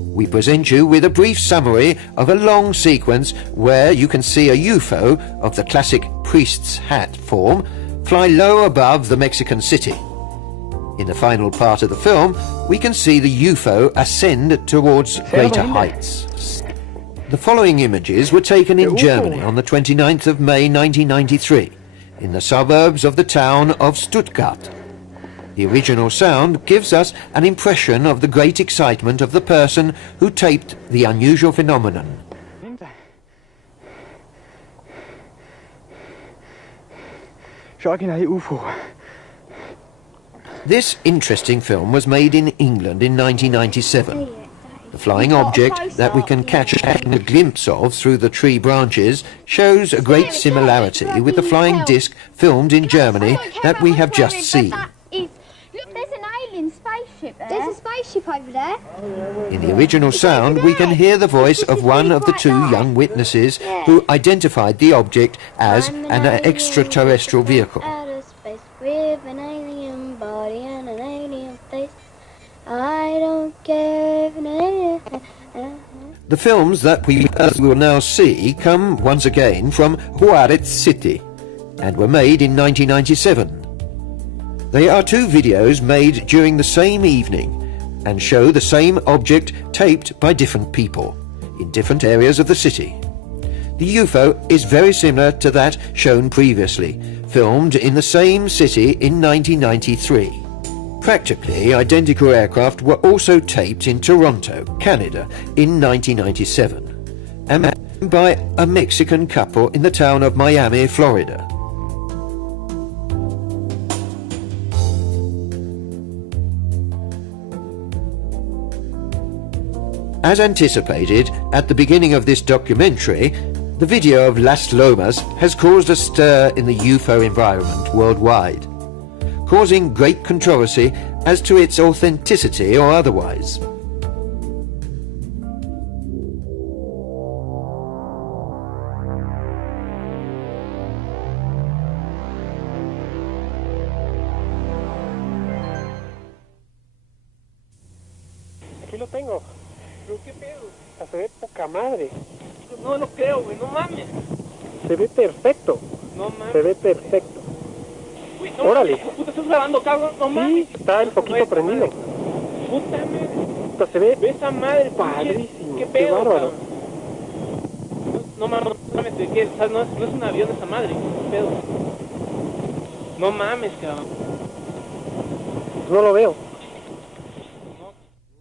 We present you with a brief summary of a long sequence where you can see a UFO of the classic priest's hat form fly low above the Mexican city. In the final part of the film, we can see the UFO ascend towards greater heights. The following images were taken in Germany on the 29th of May 1993, in the suburbs of the town of Stuttgart. The original sound gives us an impression of the great excitement of the person who taped the unusual phenomenon. This interesting film was made in England in 1997. The flying object that we can catch a glimpse of through the tree branches shows a great similarity with the flying disc filmed in Germany that we have just seen. Look, there's an alien spaceship there. There's a spaceship over there. In the original sound, we can hear the voice of one of the two young witnesses who identified the object as an extraterrestrial vehicle. Outer space with an alien body and an alien face. I don't care if an alien... The films that we will now see come once again from Juarez City and were made in 1997. They are two videos made during the same evening and show the same object taped by different people in different areas of the city. The UFO is very similar to that shown previously, filmed in the same city in 1993. Practically identical aircraft were also taped in Toronto, Canada in 1997 and by a Mexican couple in the town of Miami, Florida. As anticipated at the beginning of this documentary, the video of Las Lomas has caused a stir in the UFO environment worldwide, causing great controversy as to its authenticity or otherwise. Aquí lo tengo. ¿Pero qué pedo? Se ve poca madre. No lo creo, güey, no mames. Se ve perfecto. No mames. Se ve perfecto. Güey, no Órale. mames, puta, estás grabando, cabrón, no mames. Sí, está el poquito prendido. Puta madre. Puta, se ve esa madre, padrísimo. ¿Qué pedo, bárbaro. cabrón? No mames, ¿qué? O sea, no es un avión esa madre, ¿qué pedo? No mames, cabrón. No lo veo. No.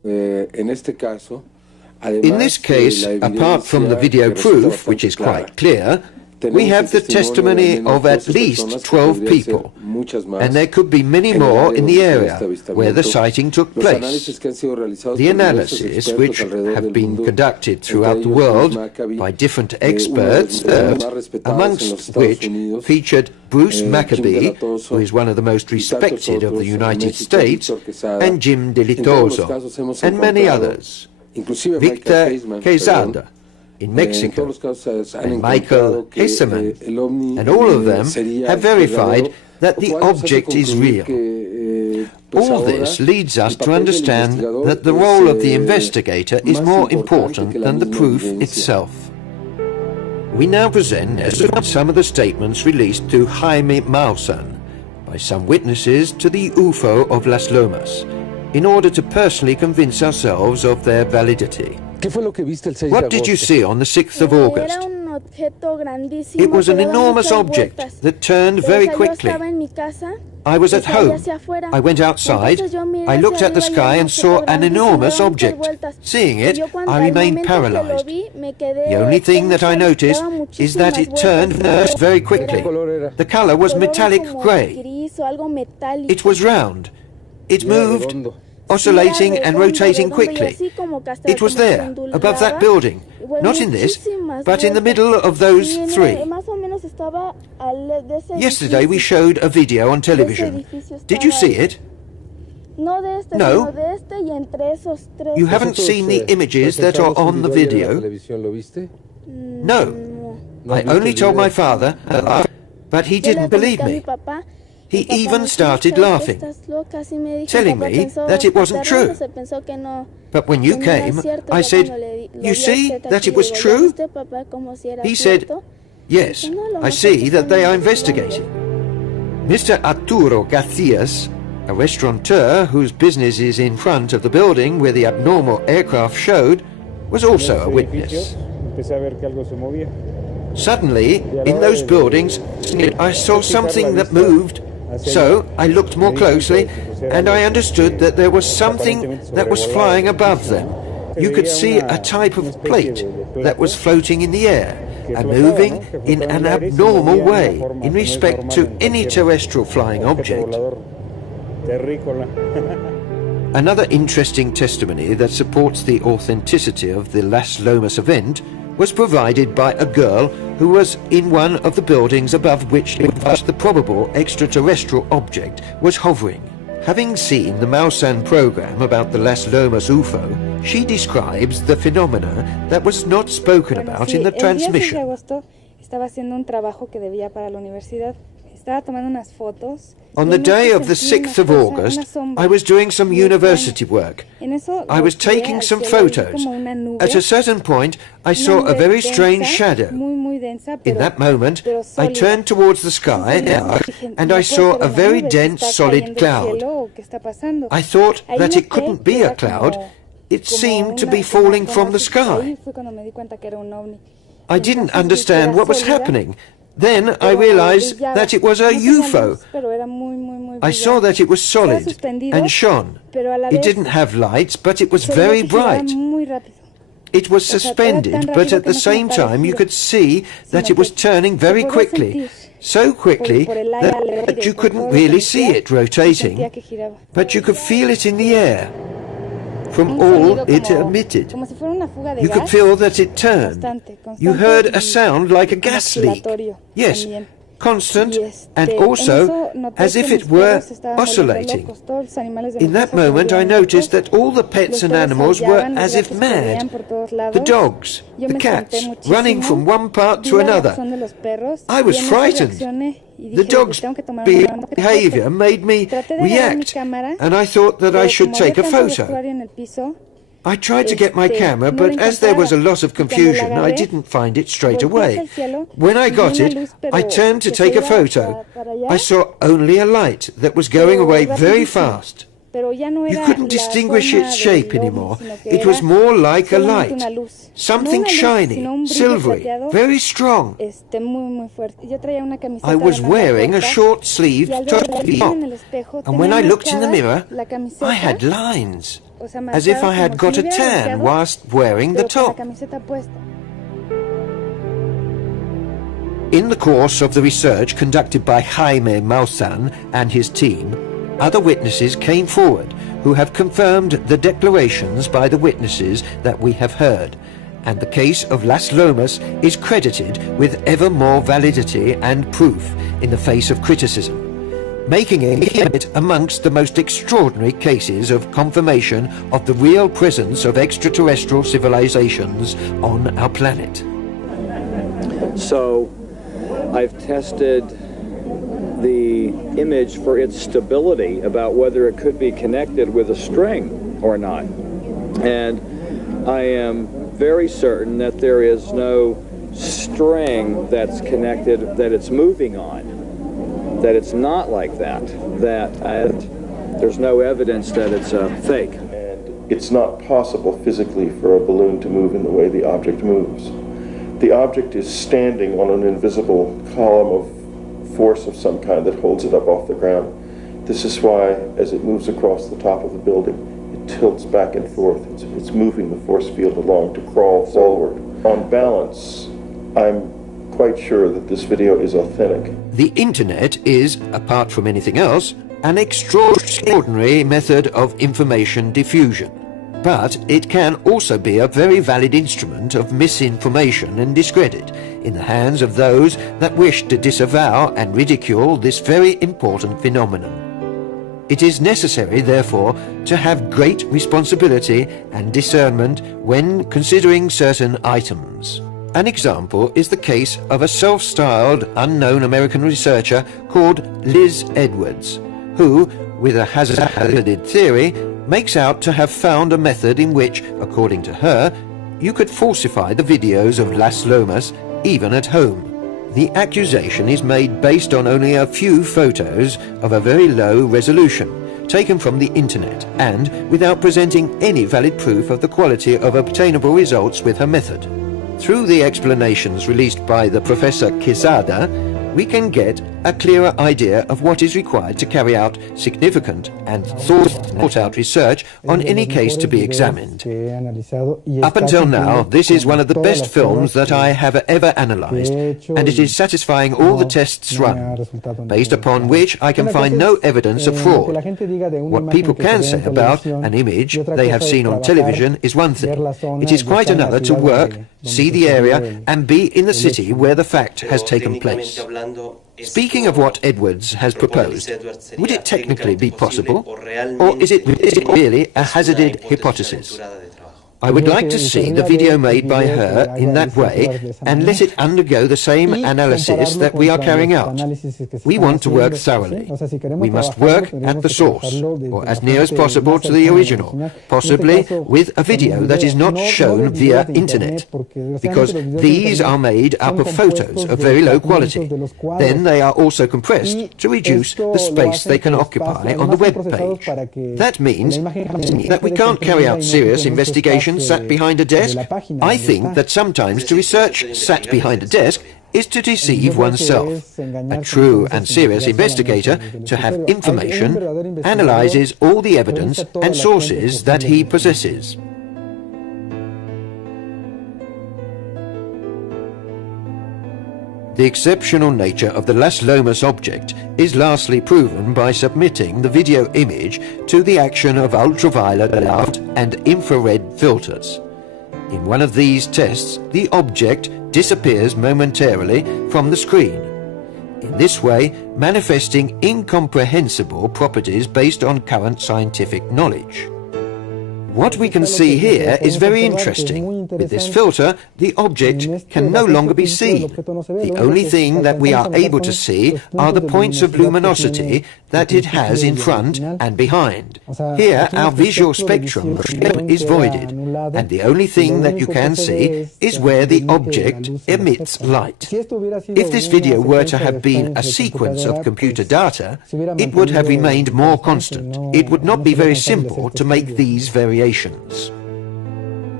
In this case, apart from the video proof, which is quite clear, we have the testimony of at least 12 people, and there could be many more in the area where the sighting took place. The analysis, which have been conducted throughout the world by different experts, amongst which featured Bruce Maccabee, who is one of the most respected of the United States, and Jim Delitoso, and many others, Victor Quezada in Mexico, and Michael Hesseman, and all of them have verified that the object is real. All this leads us to understand that the role of the investigator is more important than the proof itself. We now present some of the statements released to Jaime Maussan by some witnesses to the UFO of Las Lomas, in order to personally convince ourselves of their validity. What did you see on the 6th of August? It was an enormous object that turned very quickly. I was at home. I went outside. I looked at the sky and saw an enormous object. Seeing it, I remained paralyzed. The only thing that I noticed is that it turned very quickly. The color was metallic gray. It was round. It moved, oscillating and rotating quickly. It was there, above that building, not in this, but in the middle of those three. Yesterday we showed a video on television. Did you see it? No. You haven't seen the images that are on the video? No. I only told my father, but he didn't believe me. He even started laughing, telling me that it wasn't true. But when you came, I said, "You see that it was true?" He said, "Yes, I see that they are investigating." Mr. Arturo Garcias, a restaurateur whose business is in front of the building where the abnormal aircraft showed, was also a witness. Suddenly, in those buildings, I saw something that moved. So I looked more closely, and I understood that there was something that was flying above them. You could see a type of plate that was floating in the air and moving in an abnormal way in respect to any terrestrial flying object. Another interesting testimony that supports the authenticity of the Las Lomas event was provided by a girl who was in one of the buildings above which the probable extraterrestrial object was hovering. Having seen the Maussan program about the Las Lomas UFO, she describes the phenomena that was not spoken about in the transmission. On the day of the 6th of August, I was doing some university work. I was taking some photos. At a certain point, I saw a very strange shadow. In that moment, I turned towards the sky and I saw a very dense, solid cloud. I thought that it couldn't be a cloud. It seemed to be falling from the sky. I didn't understand what was happening. Then I realized that it was a UFO. I saw that it was solid and shone. It didn't have lights, but it was very bright. It was suspended, but at the same time you could see that it was turning very quickly. So quickly that you couldn't really see it rotating, but you could feel it in the air. From all it emitted, you could feel that it turned. You heard a sound like a gas leak. Yes, constant, and also as if it were oscillating. In that moment I noticed that all the pets and animals were as if mad. The dogs, the cats, running from one part to another. I was frightened. The dog's behavior made me react, and I thought that I should take a photo. I tried to get my camera, but as there was a lot of confusion, I didn't find it straight away. When I got it, I turned to take a photo. I saw only a light that was going away very fast. You couldn't distinguish its shape anymore. It was more like a light. Something shiny, silvery, very strong. I was wearing a short-sleeved top, and when I looked in the mirror, I had lines, as if I had got a tan whilst wearing the top. In the course of the research conducted by Jaime Maussan and his team, other witnesses came forward who have confirmed the declarations by the witnesses that we have heard, and the case of Las Lomas is credited with ever more validity and proof in the face of criticism, making it amongst the most extraordinary cases of confirmation of the real presence of extraterrestrial civilizations on our planet. So, I've tested the image for its stability, about whether it could be connected with a string or not. And I am very certain that there is no string that's connected, that it's moving on, that it's not like that, that there's no evidence that it's a fake. And it's not possible physically for a balloon to move in the way the object moves. The object is standing on an invisible column of force of some kind that holds it up off the ground. This is why, as it moves across the top of the building, it tilts back and forth. It's moving the force field along to crawl forward. On balance, I'm quite sure that this video is authentic. The internet is, apart from anything else, an extraordinary method of information diffusion. But it can also be a very valid instrument of misinformation and discredit in the hands of those that wish to disavow and ridicule this very important phenomenon. It is necessary, therefore, to have great responsibility and discernment when considering certain items. An example is the case of a self-styled unknown American researcher called Liz Edwards, who, with a hazarded theory, makes out to have found a method in which, according to her, you could falsify the videos of Las Lomas even at home. The accusation is made based on only a few photos of a very low resolution, taken from the internet, and without presenting any valid proof of the quality of obtainable results with her method. Through the explanations released by the Professor Quezada, we can get a clearer idea of what is required to carry out significant and thought-out research on any case to be examined. Up until now, this is one of the best films that I have ever analyzed, and it is satisfying all the tests run, based upon which I can find no evidence of fraud. What people can say about an image they have seen on television is one thing. It is quite another to work, see the area, and be in the city where the fact has taken place. Speaking of what Edwards has proposed, would it technically be possible, or is it really a hazarded hypothesis? I would like to see the video made by her in that way and let it undergo the same analysis that we are carrying out. We want to work thoroughly. We must work at the source, or as near as possible to the original, possibly with a video that is not shown via internet, because these are made up of photos of very low quality. Then they are also compressed to reduce the space they can occupy on the web page. That means that we can't carry out serious investigation sat behind a desk. I think that sometimes to research sat behind a desk is to deceive oneself. A true and serious investigator, to have information, analyzes all the evidence and sources that he possesses. The exceptional nature of the Las Lomas object is lastly proven by submitting the video image to the action of ultraviolet light and infrared filters. In one of these tests, the object disappears momentarily from the screen, in this way manifesting incomprehensible properties based on current scientific knowledge. What we can see here is very interesting. With this filter, the object can no longer be seen. The only thing that we are able to see are the points of luminosity that it has in front and behind. Here, our visual spectrum is voided, and the only thing that you can see is where the object emits light. If this video were to have been a sequence of computer data, it would have remained more constant. It would not be very simple to make these variations.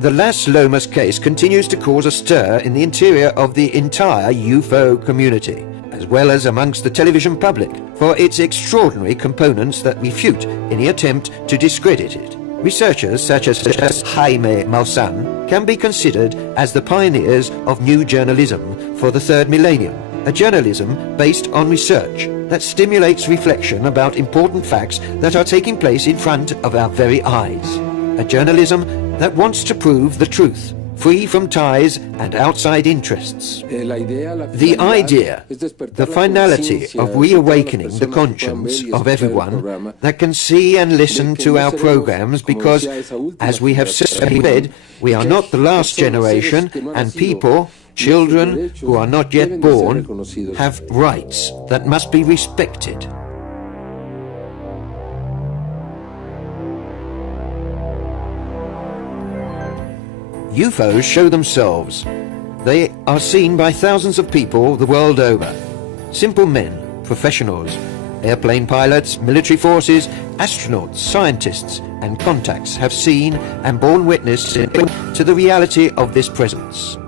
The Las Lomas case continues to cause a stir in the interior of the entire UFO community, as well as amongst the television public, for its extraordinary components that refute any attempt to discredit it. Researchers such as Jaime Maussan can be considered as the pioneers of new journalism for the third millennium, a journalism based on research that stimulates reflection about important facts that are taking place in front of our very eyes. A journalism that wants to prove the truth, free from ties and outside interests. The idea, the finality of reawakening the conscience of everyone that can see and listen to our programs, because, as we have said, we are not the last generation, and people, children who are not yet born, have rights that must be respected. UFOs show themselves. They are seen by thousands of people the world over. Simple men, professionals, airplane pilots, military forces, astronauts, scientists, and contacts have seen and borne witness to the reality of this presence.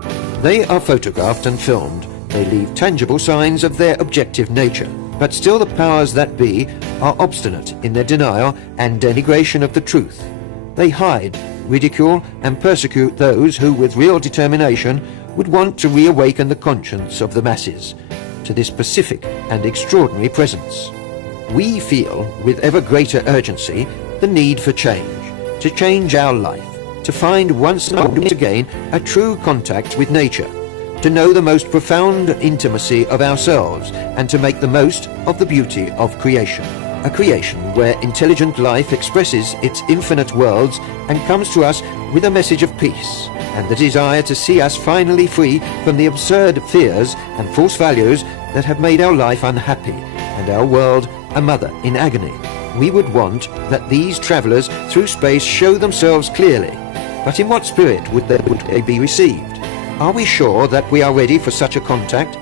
They are photographed and filmed. They leave tangible signs of their objective nature. But still the powers that be are obstinate in their denial and denigration of the truth. They hide, ridicule, and persecute those who, with real determination, would want to reawaken the conscience of the masses to this specific and extraordinary presence. We feel, with ever greater urgency, the need for change, to change our life, to find once again a true contact with nature, to know the most profound intimacy of ourselves, and to make the most of the beauty of creation. A creation where intelligent life expresses its infinite worlds and comes to us with a message of peace, and the desire to see us finally free from the absurd fears and false values that have made our life unhappy and our world a mother in agony. We would want that these travelers through space show themselves clearly, but in what spirit would they be received? Are we sure that we are ready for such a contact?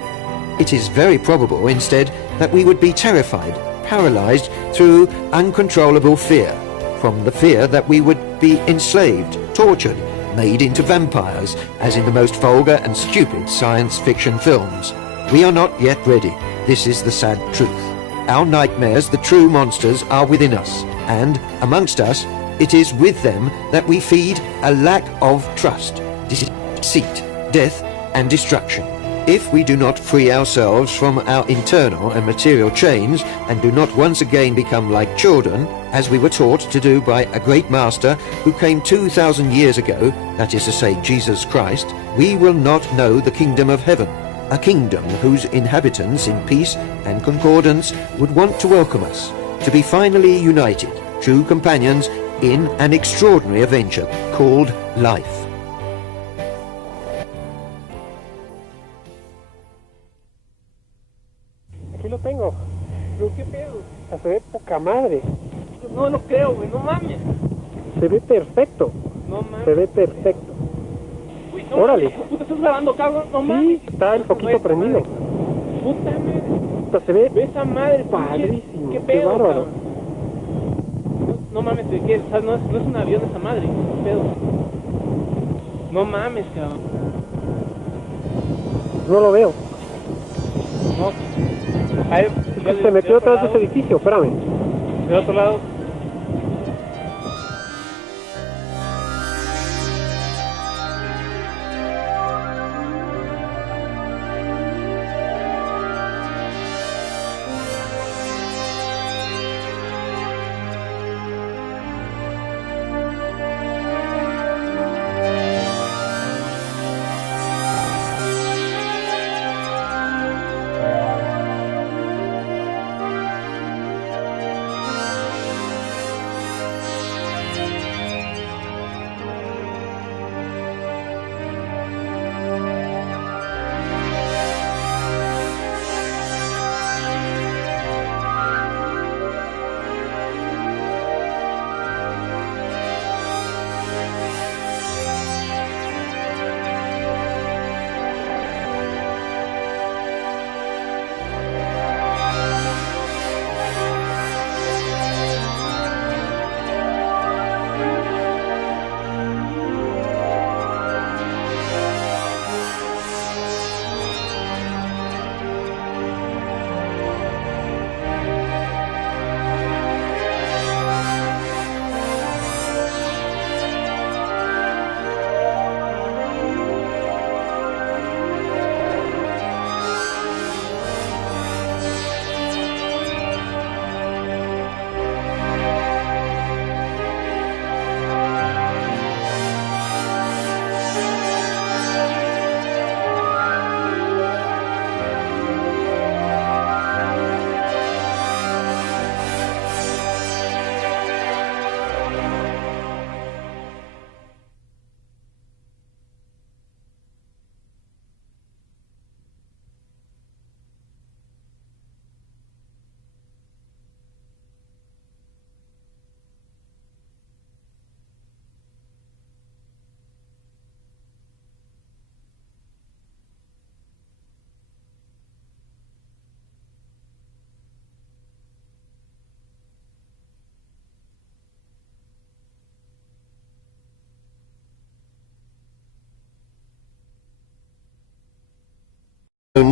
It is very probable, instead, that we would be terrified, paralyzed through uncontrollable fear, from the fear that we would be enslaved, tortured, made into vampires, as in the most vulgar and stupid science fiction films. We are not yet ready. This is the sad truth. Our nightmares, the true monsters, are within us, and amongst us, it is with them that we feed a lack of trust, deceit, death, and destruction. If we do not free ourselves from our internal and material chains and do not once again become like children, as we were taught to do by a great master who came 2,000 years ago, that is to say Jesus Christ, we will not know the kingdom of heaven, a kingdom whose inhabitants in peace and concordance would want to welcome us, to be finally united, true companions in an extraordinary adventure called life. Aquí lo tengo. Pero qué pedo. Se ve poca madre. No lo creo, güey, no mames. Se ve perfecto. No mames. Se ve perfecto. Uy, no, órale. Puta, estás grabando, cabrón, no mames. Sí, está el foquito prendido. Puta madre. Puta, se ve esa madre, padrísimo. Qué pedo, bárbaro. No mames, ¿qué? O sea, no es un avión esa madre. ¿Qué pedo? No mames, cabrón. No lo veo. No. A ver, se metió atrás de ese edificio, espérame. De otro lado.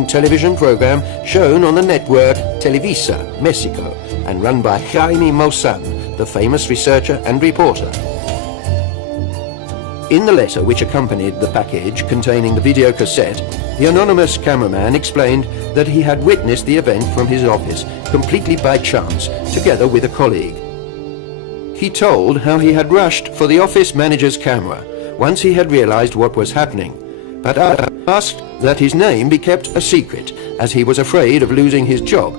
television program shown on the network Televisa, Mexico, and run by Jaime Maussan, the famous researcher and reporter. In the letter which accompanied the package containing the video cassette, the anonymous cameraman explained that he had witnessed the event from his office, completely by chance, together with a colleague. He told how he had rushed for the office manager's camera once he had realized what was happening, but asked that his name be kept a secret, as he was afraid of losing his job.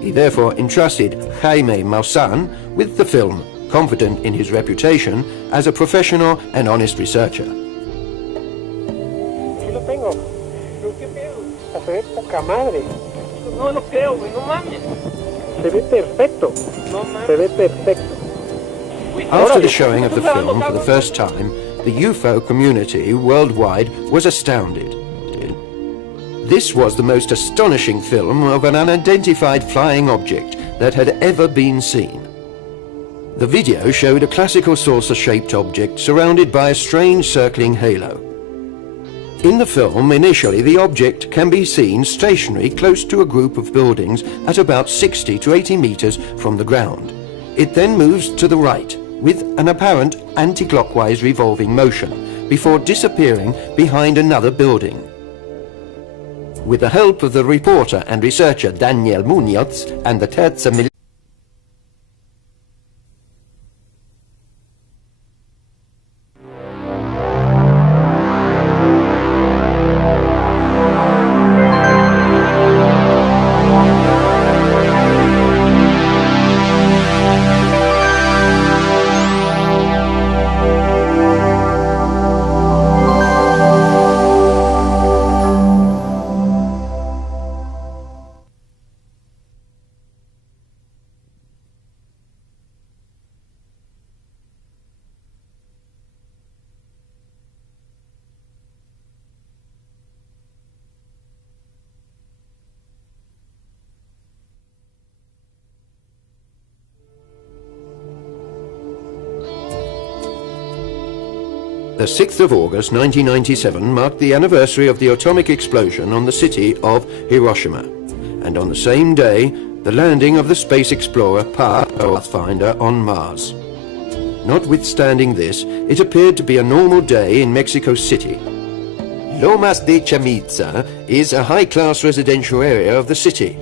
He therefore entrusted Jaime Maussan with the film, confident in his reputation as a professional and honest researcher. Aquí lo tengo. Pero qué pedo. Se ve poca madre. No lo creo, güey, no mames. Se ve perfecto. No mames. Se ve perfecto. After the showing of the film for the first time, the UFO community worldwide was astounded. This was the most astonishing film of an unidentified flying object that had ever been seen. The video showed a classical saucer-shaped object surrounded by a strange circling halo. In the film, initially, the object can be seen stationary close to a group of buildings at about 60 to 80 meters from the ground. It then moves to the right, with an apparent anti-clockwise revolving motion, before disappearing behind another building. With the help of the reporter and researcher Daniel Munoz and the theyve The 6th of August 1997 marked the anniversary of the atomic explosion on the city of Hiroshima, and on the same day, the landing of the space explorer Pathfinder on Mars. Notwithstanding this, it appeared to be a normal day in Mexico City. Lomas de Chamitza is a high-class residential area of the city.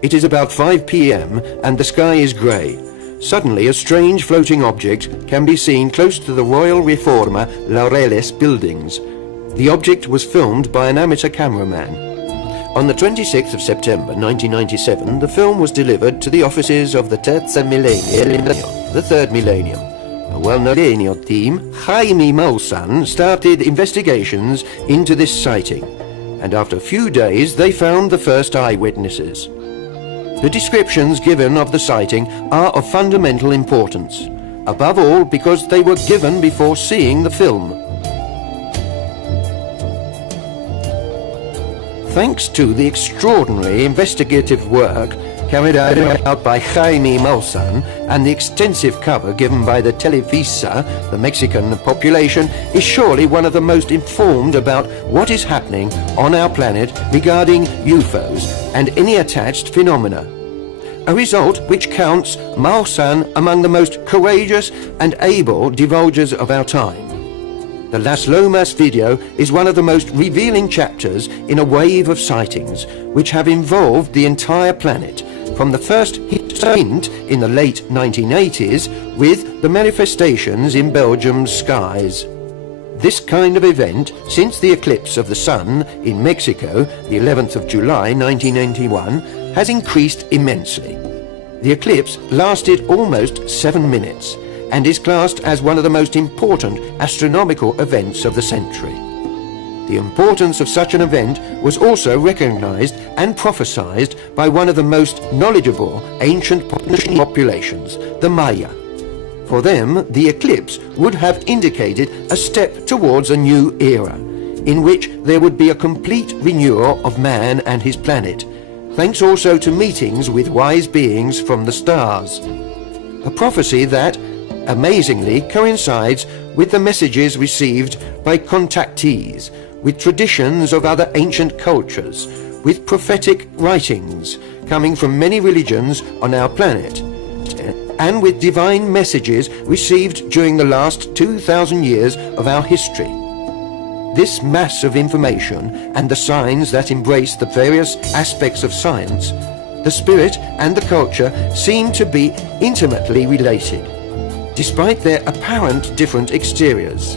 It is about 5 p.m. and the sky is grey. Suddenly, a strange floating object can be seen close to the Royal Reforma Laureles buildings. The object was filmed by an amateur cameraman. On the 26th of September 1997, the film was delivered to the offices of the third millennium. A well-known team, Jaime Maussan, started investigations into this sighting, and after a few days they found the first eyewitnesses. The descriptions given of the sighting are of fundamental importance, above all because they were given before seeing the film. Thanks to the extraordinary investigative work carried out by Jaime Maussan and the extensive cover given by the Televisa, the Mexican population is surely one of the most informed about what is happening on our planet regarding UFOs and any attached phenomena. A result which counts Maussan among the most courageous and able divulgers of our time. The Las Lomas video is one of the most revealing chapters in a wave of sightings which have involved the entire planet, from the first hint in the late 1980s with the manifestations in Belgium's skies. This kind of event, since the eclipse of the sun in Mexico, the 11th of July 1991, has increased immensely. The eclipse lasted almost 7 minutes and is classed as one of the most important astronomical events of the century. The importance of such an event was also recognized and prophesied by one of the most knowledgeable ancient populations, the Maya. For them, the eclipse would have indicated a step towards a new era, in which there would be a complete renewal of man and his planet, thanks also to meetings with wise beings from the stars. A prophecy that, amazingly, coincides with the messages received by contactees, with traditions of other ancient cultures, with prophetic writings coming from many religions on our planet, and with divine messages received during the last 2,000 years of our history. This mass of information and the signs that embrace the various aspects of science, the spirit and the culture seem to be intimately related, despite their apparent different exteriors.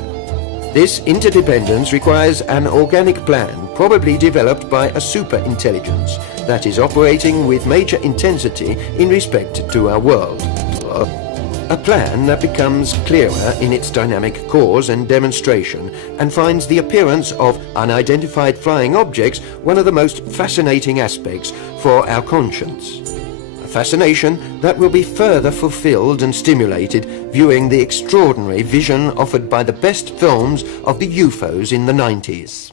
This interdependence requires an organic plan, probably developed by a super-intelligence that is operating with major intensity in respect to our world. A plan that becomes clearer in its dynamic cause and demonstration and finds the appearance of unidentified flying objects one of the most fascinating aspects for our conscience. A fascination that will be further fulfilled and stimulated viewing the extraordinary vision offered by the best films of the UFOs in the 90s.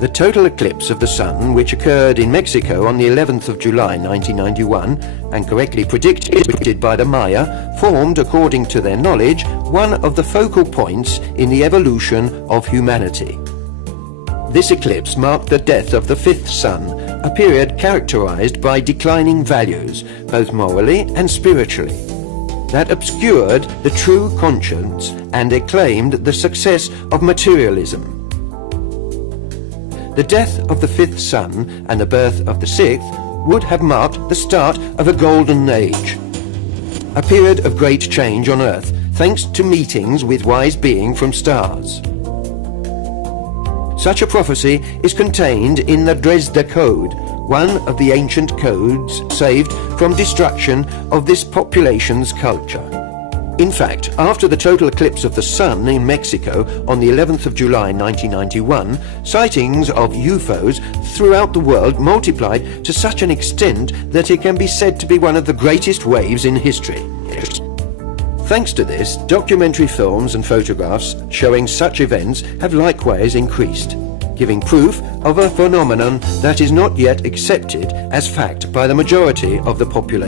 The total eclipse of the Sun, which occurred in Mexico on the 11th of July 1991, and correctly predicted by the Maya, formed, according to their knowledge, one of the focal points in the evolution of humanity. This eclipse marked the death of the fifth sun, a period characterized by declining values, both morally and spiritually, that obscured the true conscience and acclaimed the success of materialism. The death of the fifth sun and the birth of the sixth would have marked the start of a golden age, a period of great change on Earth, thanks to meetings with wise beings from stars. Such a prophecy is contained in the Dresde Code, one of the ancient codes saved from destruction of this population's culture. In fact, after the total eclipse of the Sun in Mexico on the 11th of July 1991, sightings of UFOs throughout the world multiplied to such an extent that it can be said to be one of the greatest waves in history. Thanks to this, documentary films and photographs showing such events have likewise increased, giving proof of a phenomenon that is not yet accepted as fact by the majority of the population.